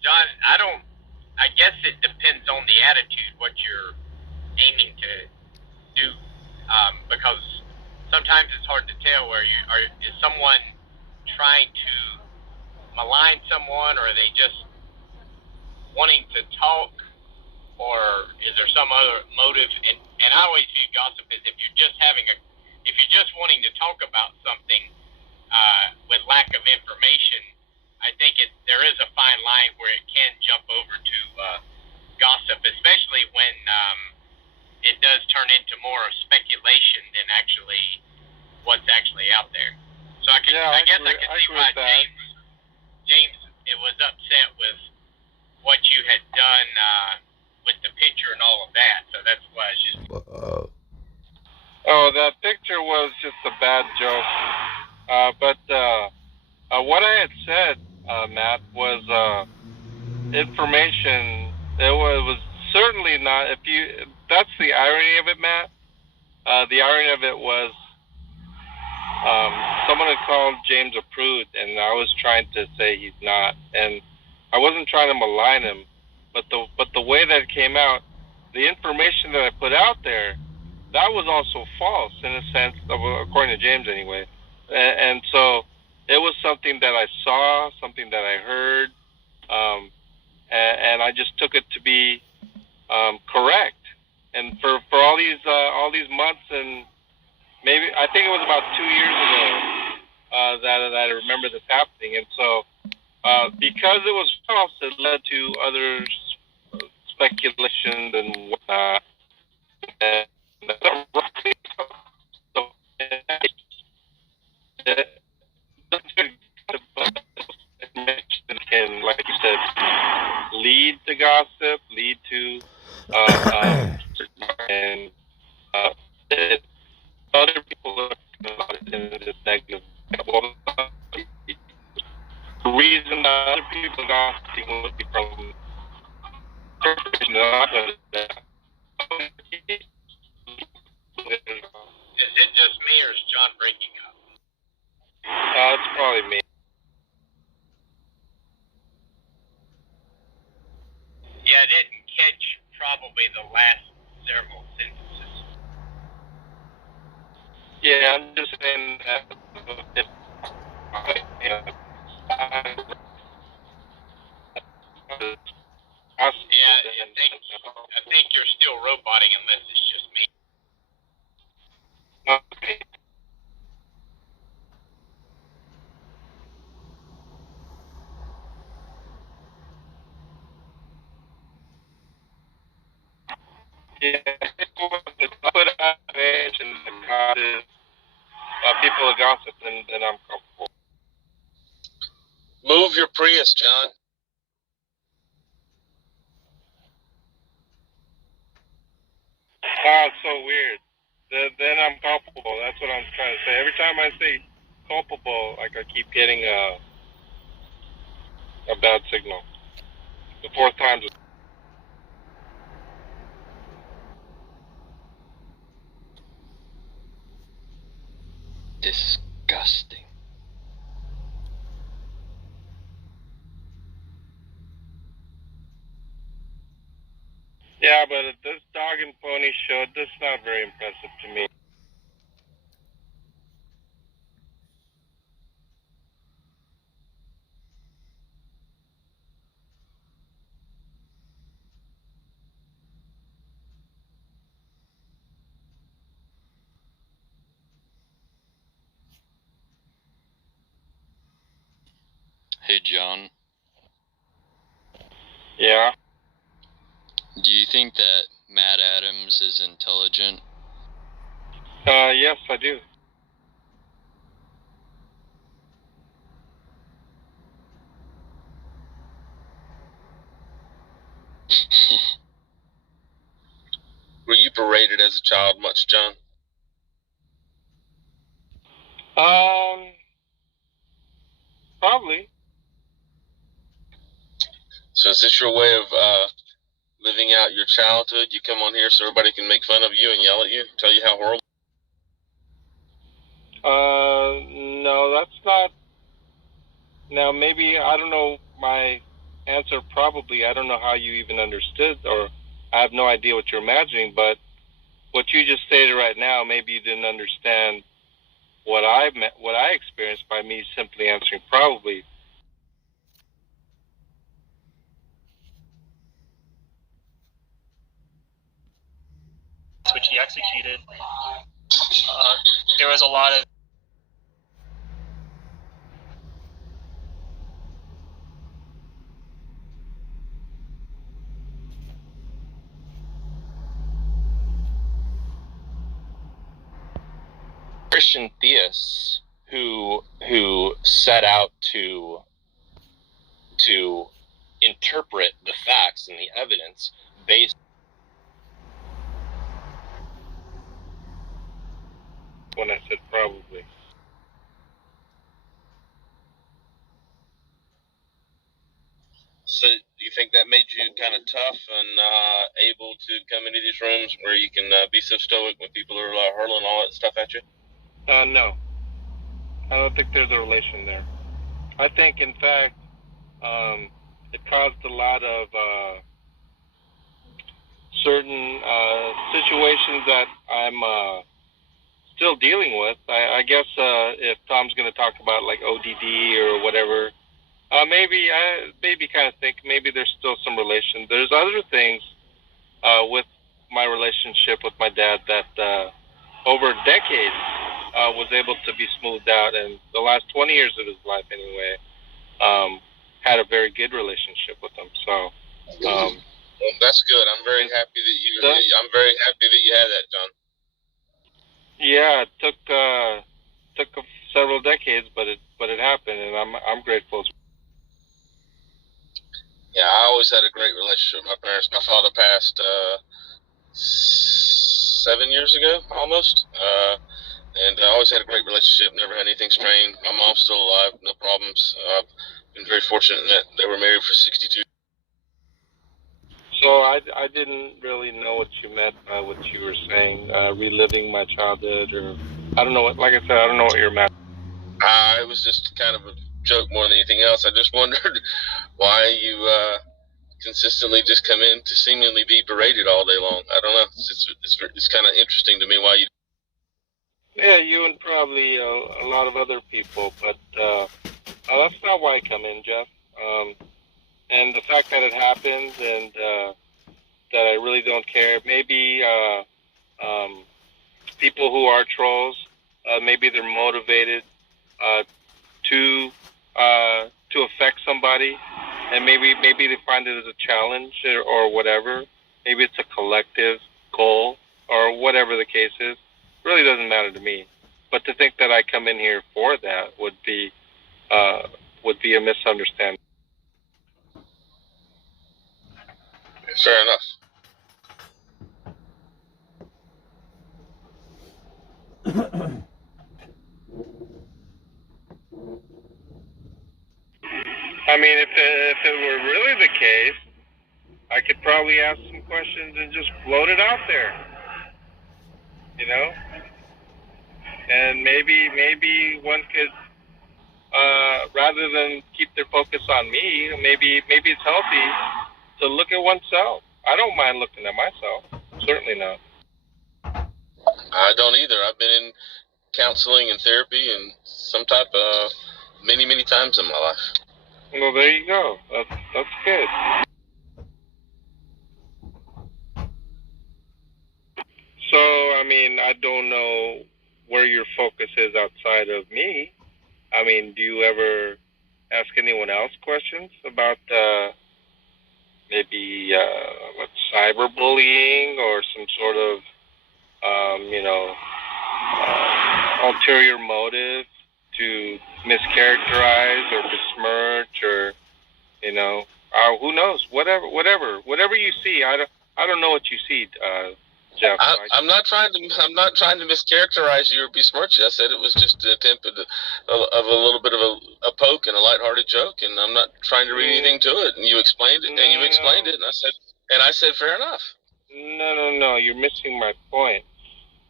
John, I guess it depends on the attitude, what you're aiming to do, because sometimes it's hard to tell is someone trying to malign someone, or are they just wanting to talk, or is there some other motive? And I always view gossip as if you're just wanting to talk about something with lack of information. I think there is a fine line where it can jump over to gossip, especially when it does turn into more speculation than actually what's actually out there. So I guess I can see why James was upset with what you had done with the picture and all of that. So that's why it's just. Oh, that picture was just a bad joke. But what I had said, Matt, was information. It was certainly not. That's the irony of it, Matt. The irony of it was someone had called James a prude, and I was trying to say he's not, and I wasn't trying to malign him, but the way that it came out, the information that I put out there, that was also false in a sense, according to James anyway, and so it was something that I saw, something that I heard, and I just took it to be correct. And for all these months, and maybe I think it was about 2 years ago that I remember this happening. And so because it was false, it led to other speculations and whatnot. And can, like you said, lead to gossip, lead to and other people look at it in this negative. Well, the reason that other people gossiping would be from Is it just me, or is John breaking up? It's probably me. Yeah, I didn't catch probably the last several sentences. Yeah, I'm just saying that if I think you're still roboting unless it's just me. Okay. Yeah, mention that God is people of gossip, then I'm comfortable. Move your Prius, John. Oh, it's so weird. Then I'm culpable. That's what I'm trying to say. Every time I say culpable, like I keep getting a bad signal. The fourth time's disgusting. Yeah, but at this dog and pony show, this is not very impressive to me. Hey, John. Yeah. Do you think that Matt Adams is intelligent? Yes, I do. Were you berated as a child much, John? Probably. So is this your way of living out your childhood? You come on here so everybody can make fun of you and yell at you, tell you how horrible? No, that's not. Now, maybe, I don't know, my answer probably, I don't know how you even understood, or I have no idea what you're imagining, but what you just stated right now, maybe you didn't understand what I experienced by me simply answering probably. Which he executed. There was a lot of Christian theists who set out to interpret the facts and the evidence based when I said probably. So do you think that made you kind of tough and able to come into these rooms where you can be so stoic when people are hurling all that stuff at you? No. I don't think there's a relation there. I think, in fact, it caused a lot of certain situations that I'm still dealing with. I guess if Tom's going to talk about like ODD or whatever, maybe kind of think maybe there's still some relation. There's other things with my relationship with my dad that over decades was able to be smoothed out, and the last 20 years of his life anyway, had a very good relationship with him. So well, that's good. I'm very happy that you had that, John. Yeah, it took several decades, but it happened, and I'm grateful. Yeah, I always had a great relationship with my parents. My father passed 7 years ago, almost. And I always had a great relationship, never had anything strained. My mom's still alive, no problems. I've been very fortunate in that they were married for 62. So I didn't really know what you meant by what you were saying, reliving my childhood, or I don't know what, like I said, I don't know what you're mad. It was just kind of a joke more than anything else. I just wondered why you consistently just come in to seemingly be berated all day long. I don't know. It's kind of interesting to me why you. Yeah, you and probably a lot of other people, but that's not why I come in, Jeff. And the fact that it happens and that I really don't care. Maybe people who are trolls, maybe they're motivated to affect somebody, and maybe they find it as a challenge or whatever. Maybe it's a collective goal or whatever the case is. really doesn't matter to me. But to think that I come in here for that would be a misunderstanding. Fair enough. I mean, if it were really the case, I could probably ask some questions and just float it out there, you know. And maybe one could, rather than keep their focus on me, maybe it's healthy to look at oneself. I don't mind looking at myself. Certainly not. I don't either. I've been in counseling and therapy and some type of many times in my life. Well, there you go. That's good. So, I mean, I don't know where your focus is outside of me. I mean, do you ever ask anyone else questions about maybe cyberbullying or some sort of, ulterior motive to mischaracterize or besmirch or, who knows? Whatever you see. I don't know what you see, Jeff. I'm not trying to mischaracterize you or besmirch you. I said it was just an attempt of a little bit of a poke and a lighthearted joke, and I'm not trying to read anything to it. And you explained it, and I said fair enough. No, you're missing my point.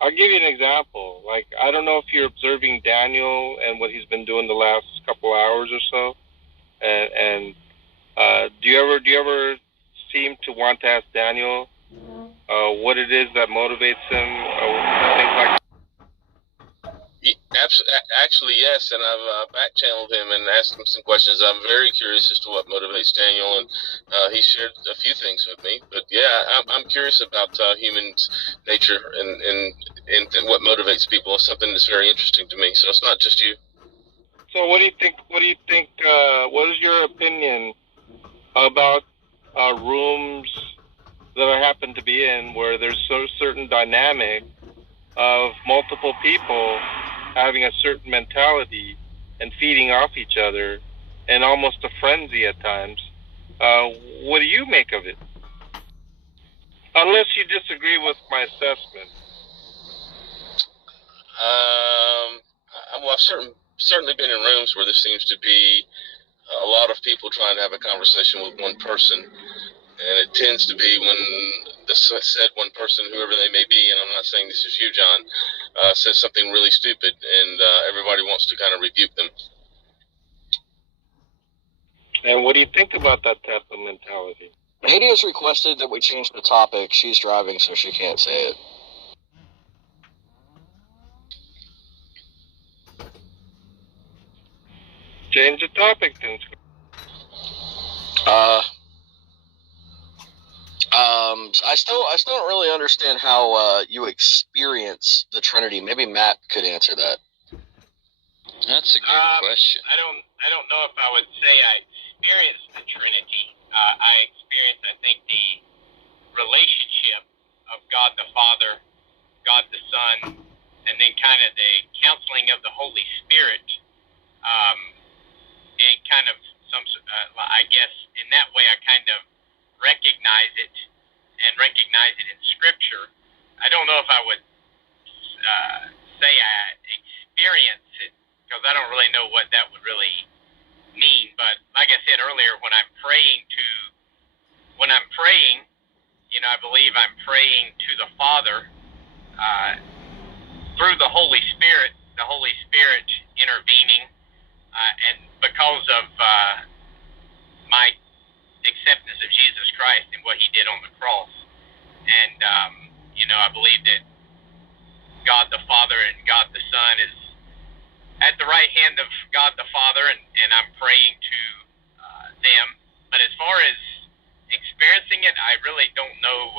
I'll give you an example. Like, I don't know if you're observing Daniel and what he's been doing the last couple hours or so, and do you ever seem to want to ask Daniel what it is that motivates him, things like that? Actually, yes, and I've back-channeled him and asked him some questions. I'm very curious as to what motivates Daniel, and he shared a few things with me. But yeah, I'm curious about human nature and what motivates people. It's something that's very interesting to me. So it's not just you. So what do you think? What is your opinion about rooms that I happen to be in where there's a certain dynamic of multiple people having a certain mentality and feeding off each other and almost a frenzy at times? What do you make of it? Unless you disagree with my assessment. Well, I've certainly been in rooms where there seems to be a lot of people trying to have a conversation with one person, and it tends to be when the said one person, whoever they may be, and I'm not saying this is you, John, says something really stupid, and everybody wants to kind of rebuke them. And what do you think about that type of mentality? Haiti has requested that we change the topic. She's driving, so she can't say it. Change the topic, then. I still don't really understand how you experience the Trinity. Maybe Matt could answer that. That's a good question. I don't know if I would say I experienced the Trinity. I experienced, I think, the relationship of God the Father, God the Son, and then kind of the counseling of the Holy Spirit, and kind of I guess in that way I kind of recognize it in Scripture. I don't know if I would say I experience it, because I don't really know what that would really mean. But like I said earlier, when I'm praying, I believe I'm praying to the Father through the Holy Spirit intervening, and because of my acceptance of Jesus Christ and what He did on the cross. And I believe that God the Father and God the Son is at the right hand of God the Father, and I'm praying to them. But as far as experiencing it, I really don't know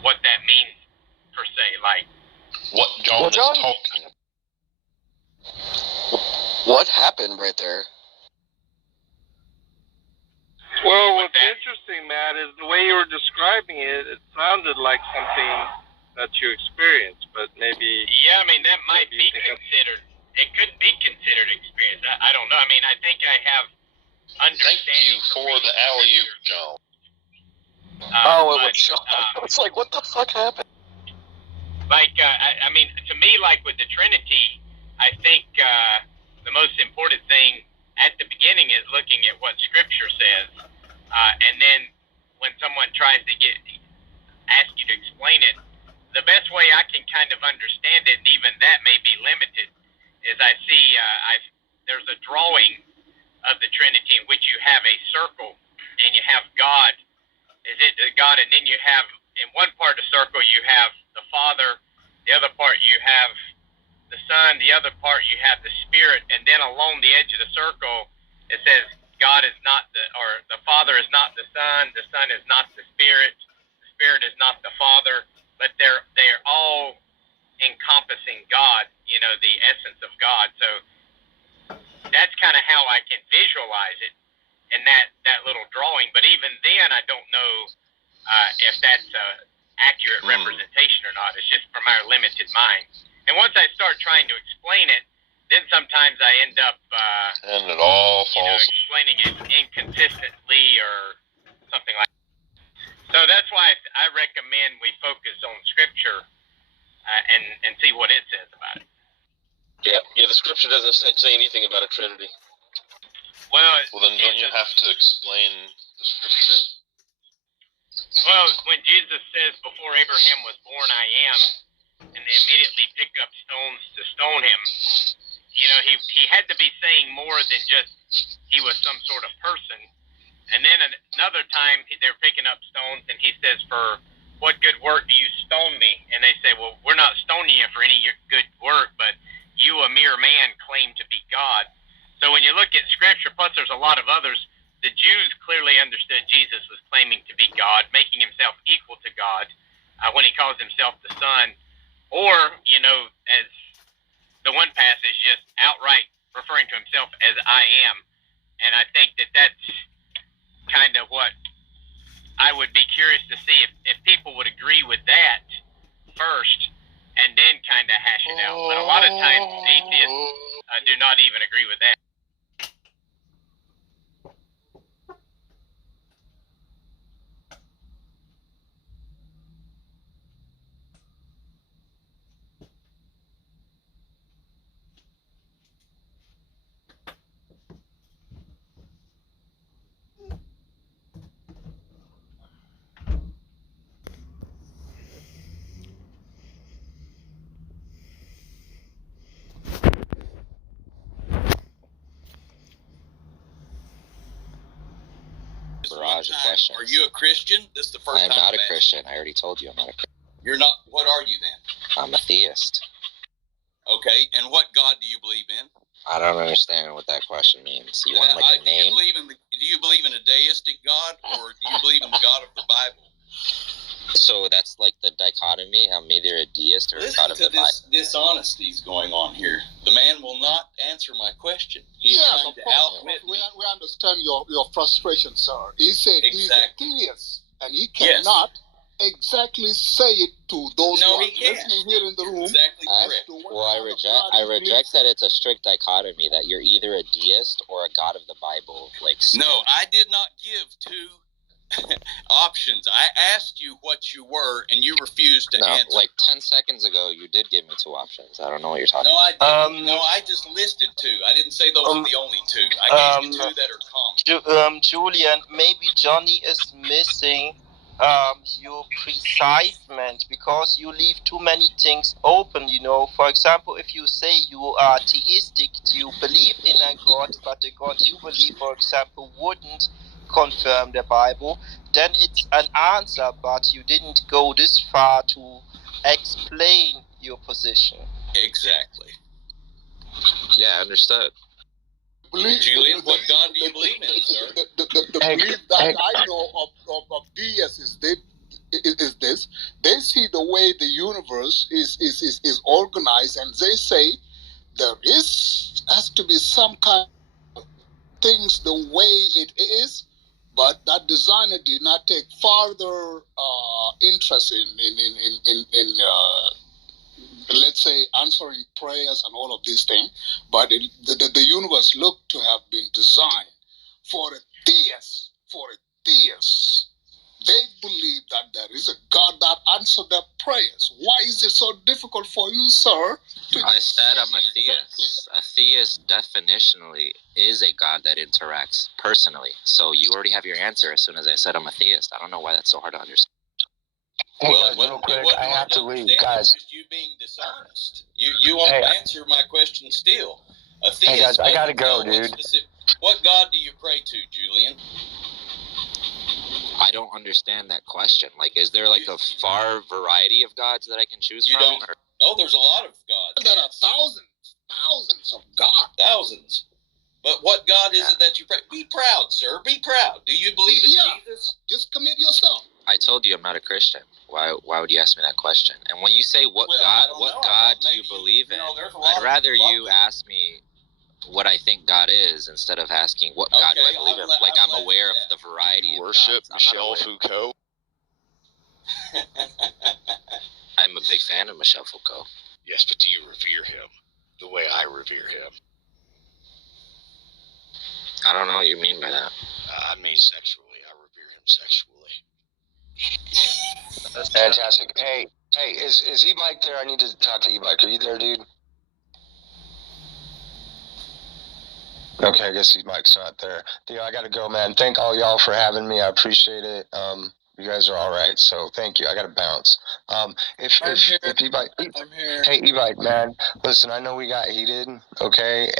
what that means per se. Like what John is talking about. What happened right there? Well, what's interesting, Matt, is the way you were describing it. It sounded like something That's your experience, but maybe. Yeah, I mean that might be considered. It could be considered experience. I don't know. I mean, I think I have understanding. Thank you for the alley-oop, John. It was shot. It's like, what the fuck happened? Like, I mean, to me, like with the Trinity, I think the most important thing at the beginning is looking at what Scripture says, and then when someone tries to ask you to explain it, the best way I can kind of understand it, and even that may be limited, is I see there's a drawing of the Trinity in which you have a circle and you have God. Is it God? And then you have in one part of the circle you have the Father, the other part you have the Son, the other part you have the Spirit, and then along the edge of the circle it says God is not the Father is not the Son is not the Spirit is not the Father, but they're all encompassing God, the essence of God. So that's kind of how I can visualize it in that little drawing. But even then, I don't know if that's an accurate representation or not. It's just from our limited mind. And once I start trying to explain it, then sometimes I end up and it all falls. Explaining it inconsistently or something like that. So that's why I recommend we focus on Scripture and see what it says about it. Yeah. The Scripture doesn't say anything about a Trinity. Well, then don't you have to explain the Scripture? Well, when Jesus says, "Before Abraham was born, I am," and they immediately pick up stones to stone him, he had to be saying more than just he was some sort of person. And then another time they're picking up stones, and he says, "For what good work do you stone me?" And they say, "Well, we're not stoning you for any good work, but you, a mere man, claim to be God." So when you look at Scripture, plus there's a lot of others, the Jews clearly understood Jesus was claiming to be God, making himself equal to God when he calls himself the Son. Or, as the one passage, just outright referring to himself as I am. And I think that's kind of what I would be curious to see if people would agree with that first and then kind of hash it out. But a lot of times atheists do not even agree with that. Barrage of questions. Are you a Christian? This is the first I am time not a Christian. I already told you I'm not a Christian. You're not. What are you then? I'm a theist. Okay, and what God do you believe in? I don't understand what that question means. You want like a name? Do you believe in a deistic God, or do you believe in the God of the Bible? So that's like the dichotomy. I'm either a deist or a God of the Bible. Listen to this dishonesty going on here. The man will not answer my question. He's trying to outwit me. We understand your frustration, sir. He said he's a theist, and he cannot exactly say it to those who are listening here in the room. Exactly correct. I reject that it's a strict dichotomy, that you're either a deist or a God of the Bible. No, I did not give two options. I asked you what you were, and you refused to answer. Like 10 seconds ago, you did give me two options. I don't know what you're talking about. No, I just listed two. I didn't say those are the only two. I gave you two that are common. Julian, maybe Johnny is missing your precisement, because you leave too many things open, For example, if you say you are theistic, you believe in a God, but the God you believe, for example, wouldn't confirm the Bible, then it's an answer, but you didn't go this far to explain your position. Exactly. Yeah, understood. Julian, what God do you believe in, sir? The belief that I know of deists is this. They see the way the universe is organized, and they say there has to be some kind of things the way it is, but that designer did not take further interest in let's say, answering prayers and all of these things. But the universe looked to have been designed for a theist. They believe that there is a God that answered their prayers. Why is it so difficult for you, sir? I said I'm a theist. A theist definitionally is a God that interacts personally. So you already have your answer as soon as I said I'm a theist. I don't know why that's so hard to understand. Hey guys, real quick, I have to leave, guys. Just you being dishonest. You won't answer my question still. A theist. Hey guys, I gotta go, dude. What God do you pray to, Julian? I don't understand that question. Like, is there like a far variety of gods that I can choose from? Or? Oh, there's a lot of gods. There are thousands of gods. Thousands. But what God is it that you pray? Be proud, sir. Be proud. Do you believe in Jesus? Just commit yourself. I told you I'm not a Christian. Why would you ask me that question? And when you say what God do you believe in, I'd rather you ask me what I think God is instead of asking what God do I believe in. Like, I'm aware of the variety of worship gods. Michel Foucault. I'm a big fan of Michel Foucault. Yes, but do you revere him the way I revere him? I don't know what you mean by that. I mean sexually. I revere him sexually. That's fantastic. Hey, is E-Bike there? I need to talk to E-Bike. Are you there, dude? Okay, I guess E-Bike's not there. Theo, I gotta go, man. Thank all y'all for having me. I appreciate it. You guys are all right, so thank you. I gotta bounce. If E-Bike, I'm here. hey E-Bike, man, listen, I know we got heated, okay,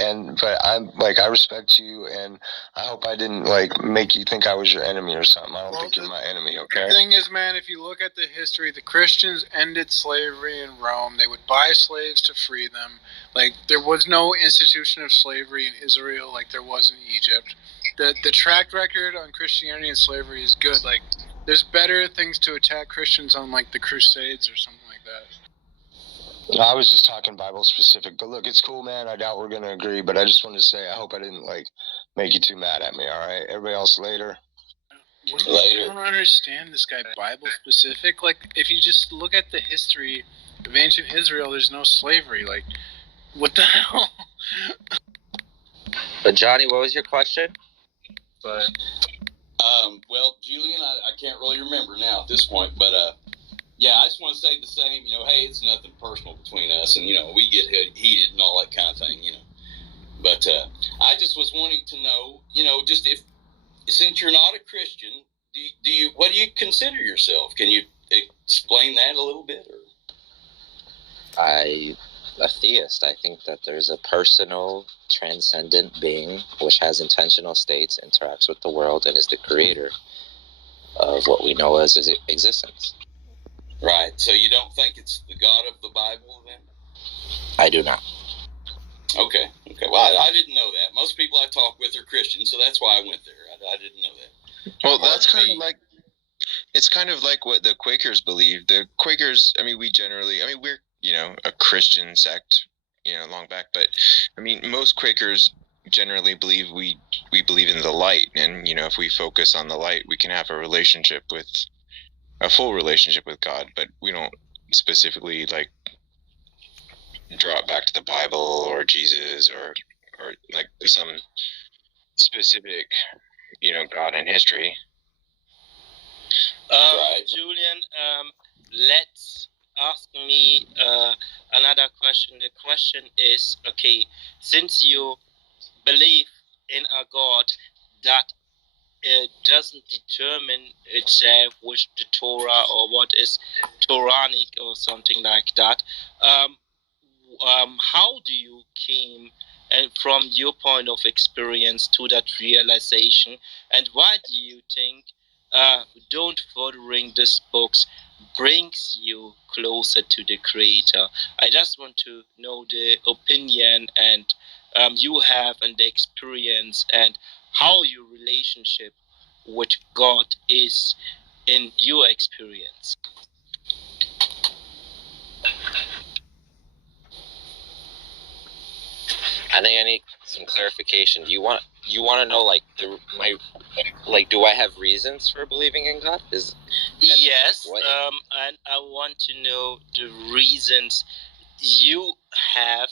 but I respect you, and I hope I didn't make you think I was your enemy or something. I don't think you're my enemy, okay? The thing is, man, if you look at the history, the Christians ended slavery in Rome. They would buy slaves to free them. Like, there was no institution of slavery in Israel like there was in Egypt. The track record on Christianity and slavery is good. Like, there's better things to attack Christians on, like the Crusades or something like that. I was just talking Bible specific, but look, it's cool, man. I doubt we're gonna agree, but I just wanted to say I hope I didn't make you too mad at me. All right, everybody else later. I don't understand this guy Bible specific. Like, if you just look at the history of ancient Israel, there's no slavery. Like, what the hell? But Johnny, what was your question? But well, Julian, I can't really remember now at this point, but yeah, I just want to say the same. Hey, it's nothing personal between us, and we get heated and all that kind of thing. But I just was wanting to know, just since you're not a Christian, what do you consider yourself? Can you explain that a little bit? Or? A theist. I think that there's a personal, transcendent being which has intentional states, interacts with the world, and is the creator of what we know as existence. Right. So you don't think it's the God of the Bible, then? I do not. Okay. Well, I didn't know that. Most people I talk with are Christians, so that's why I went there. I didn't know that. Well, that's kind of like, it's kind of like what the Quakers believe. The Quakers, we're, a Christian sect, long back, but most Quakers generally believe we believe in the light, and if we focus on the light, we can have a full relationship with God, but we don't specifically draw it back to the Bible or Jesus or some specific God in history. Right. Julian, let's ask me another question. The question is, okay, since you believe in a God that doesn't determine itself with the Torah or what is Toranic or something like that, how do you came and from your point of experience to that realization, and why do you think don't following this books brings you closer to the Creator? I just want to know the opinion and you have and the experience and how your relationship with God is in your experience. I think I need some clarification. Do you want to know my Like, do I have reasons for believing in God? Yes, what? and I want to know the reasons you have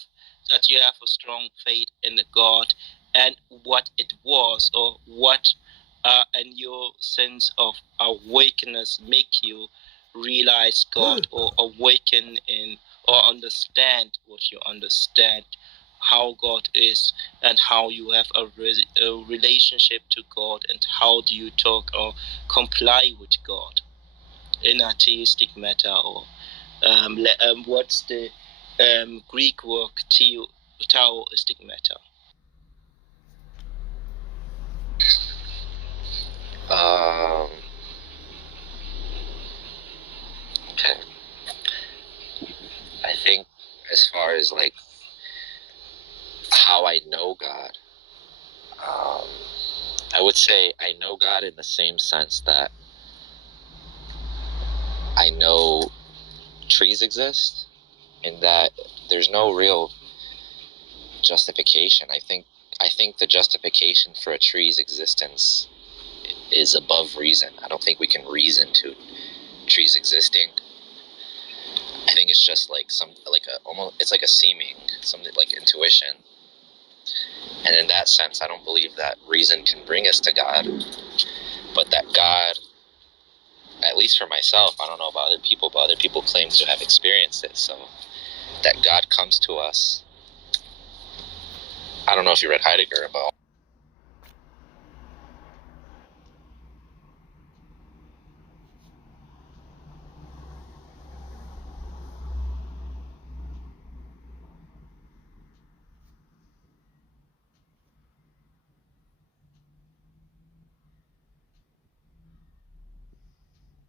that you have a strong faith in God, and what it was, or what and your sense of awakeness make you realize God, or awaken in, or understand what you understand, how God is, and how you have a relationship to God, and how do you talk or comply with God in a theistic matter, or what's the Greek word Taoistic matter? Okay. I think as far as like how I know God, I would say I know God in the same sense that I know trees exist, and that there's no real justification. I think the justification for a tree's existence is above reason. I don't think we can reason to trees existing. I think it's just like it's like a seeming, something like intuition. And in that sense, I don't believe that reason can bring us to God, but that God, at least for myself, I don't know about other people, but other people claim to have experienced it. So that God comes to us. I don't know if you read Heidegger about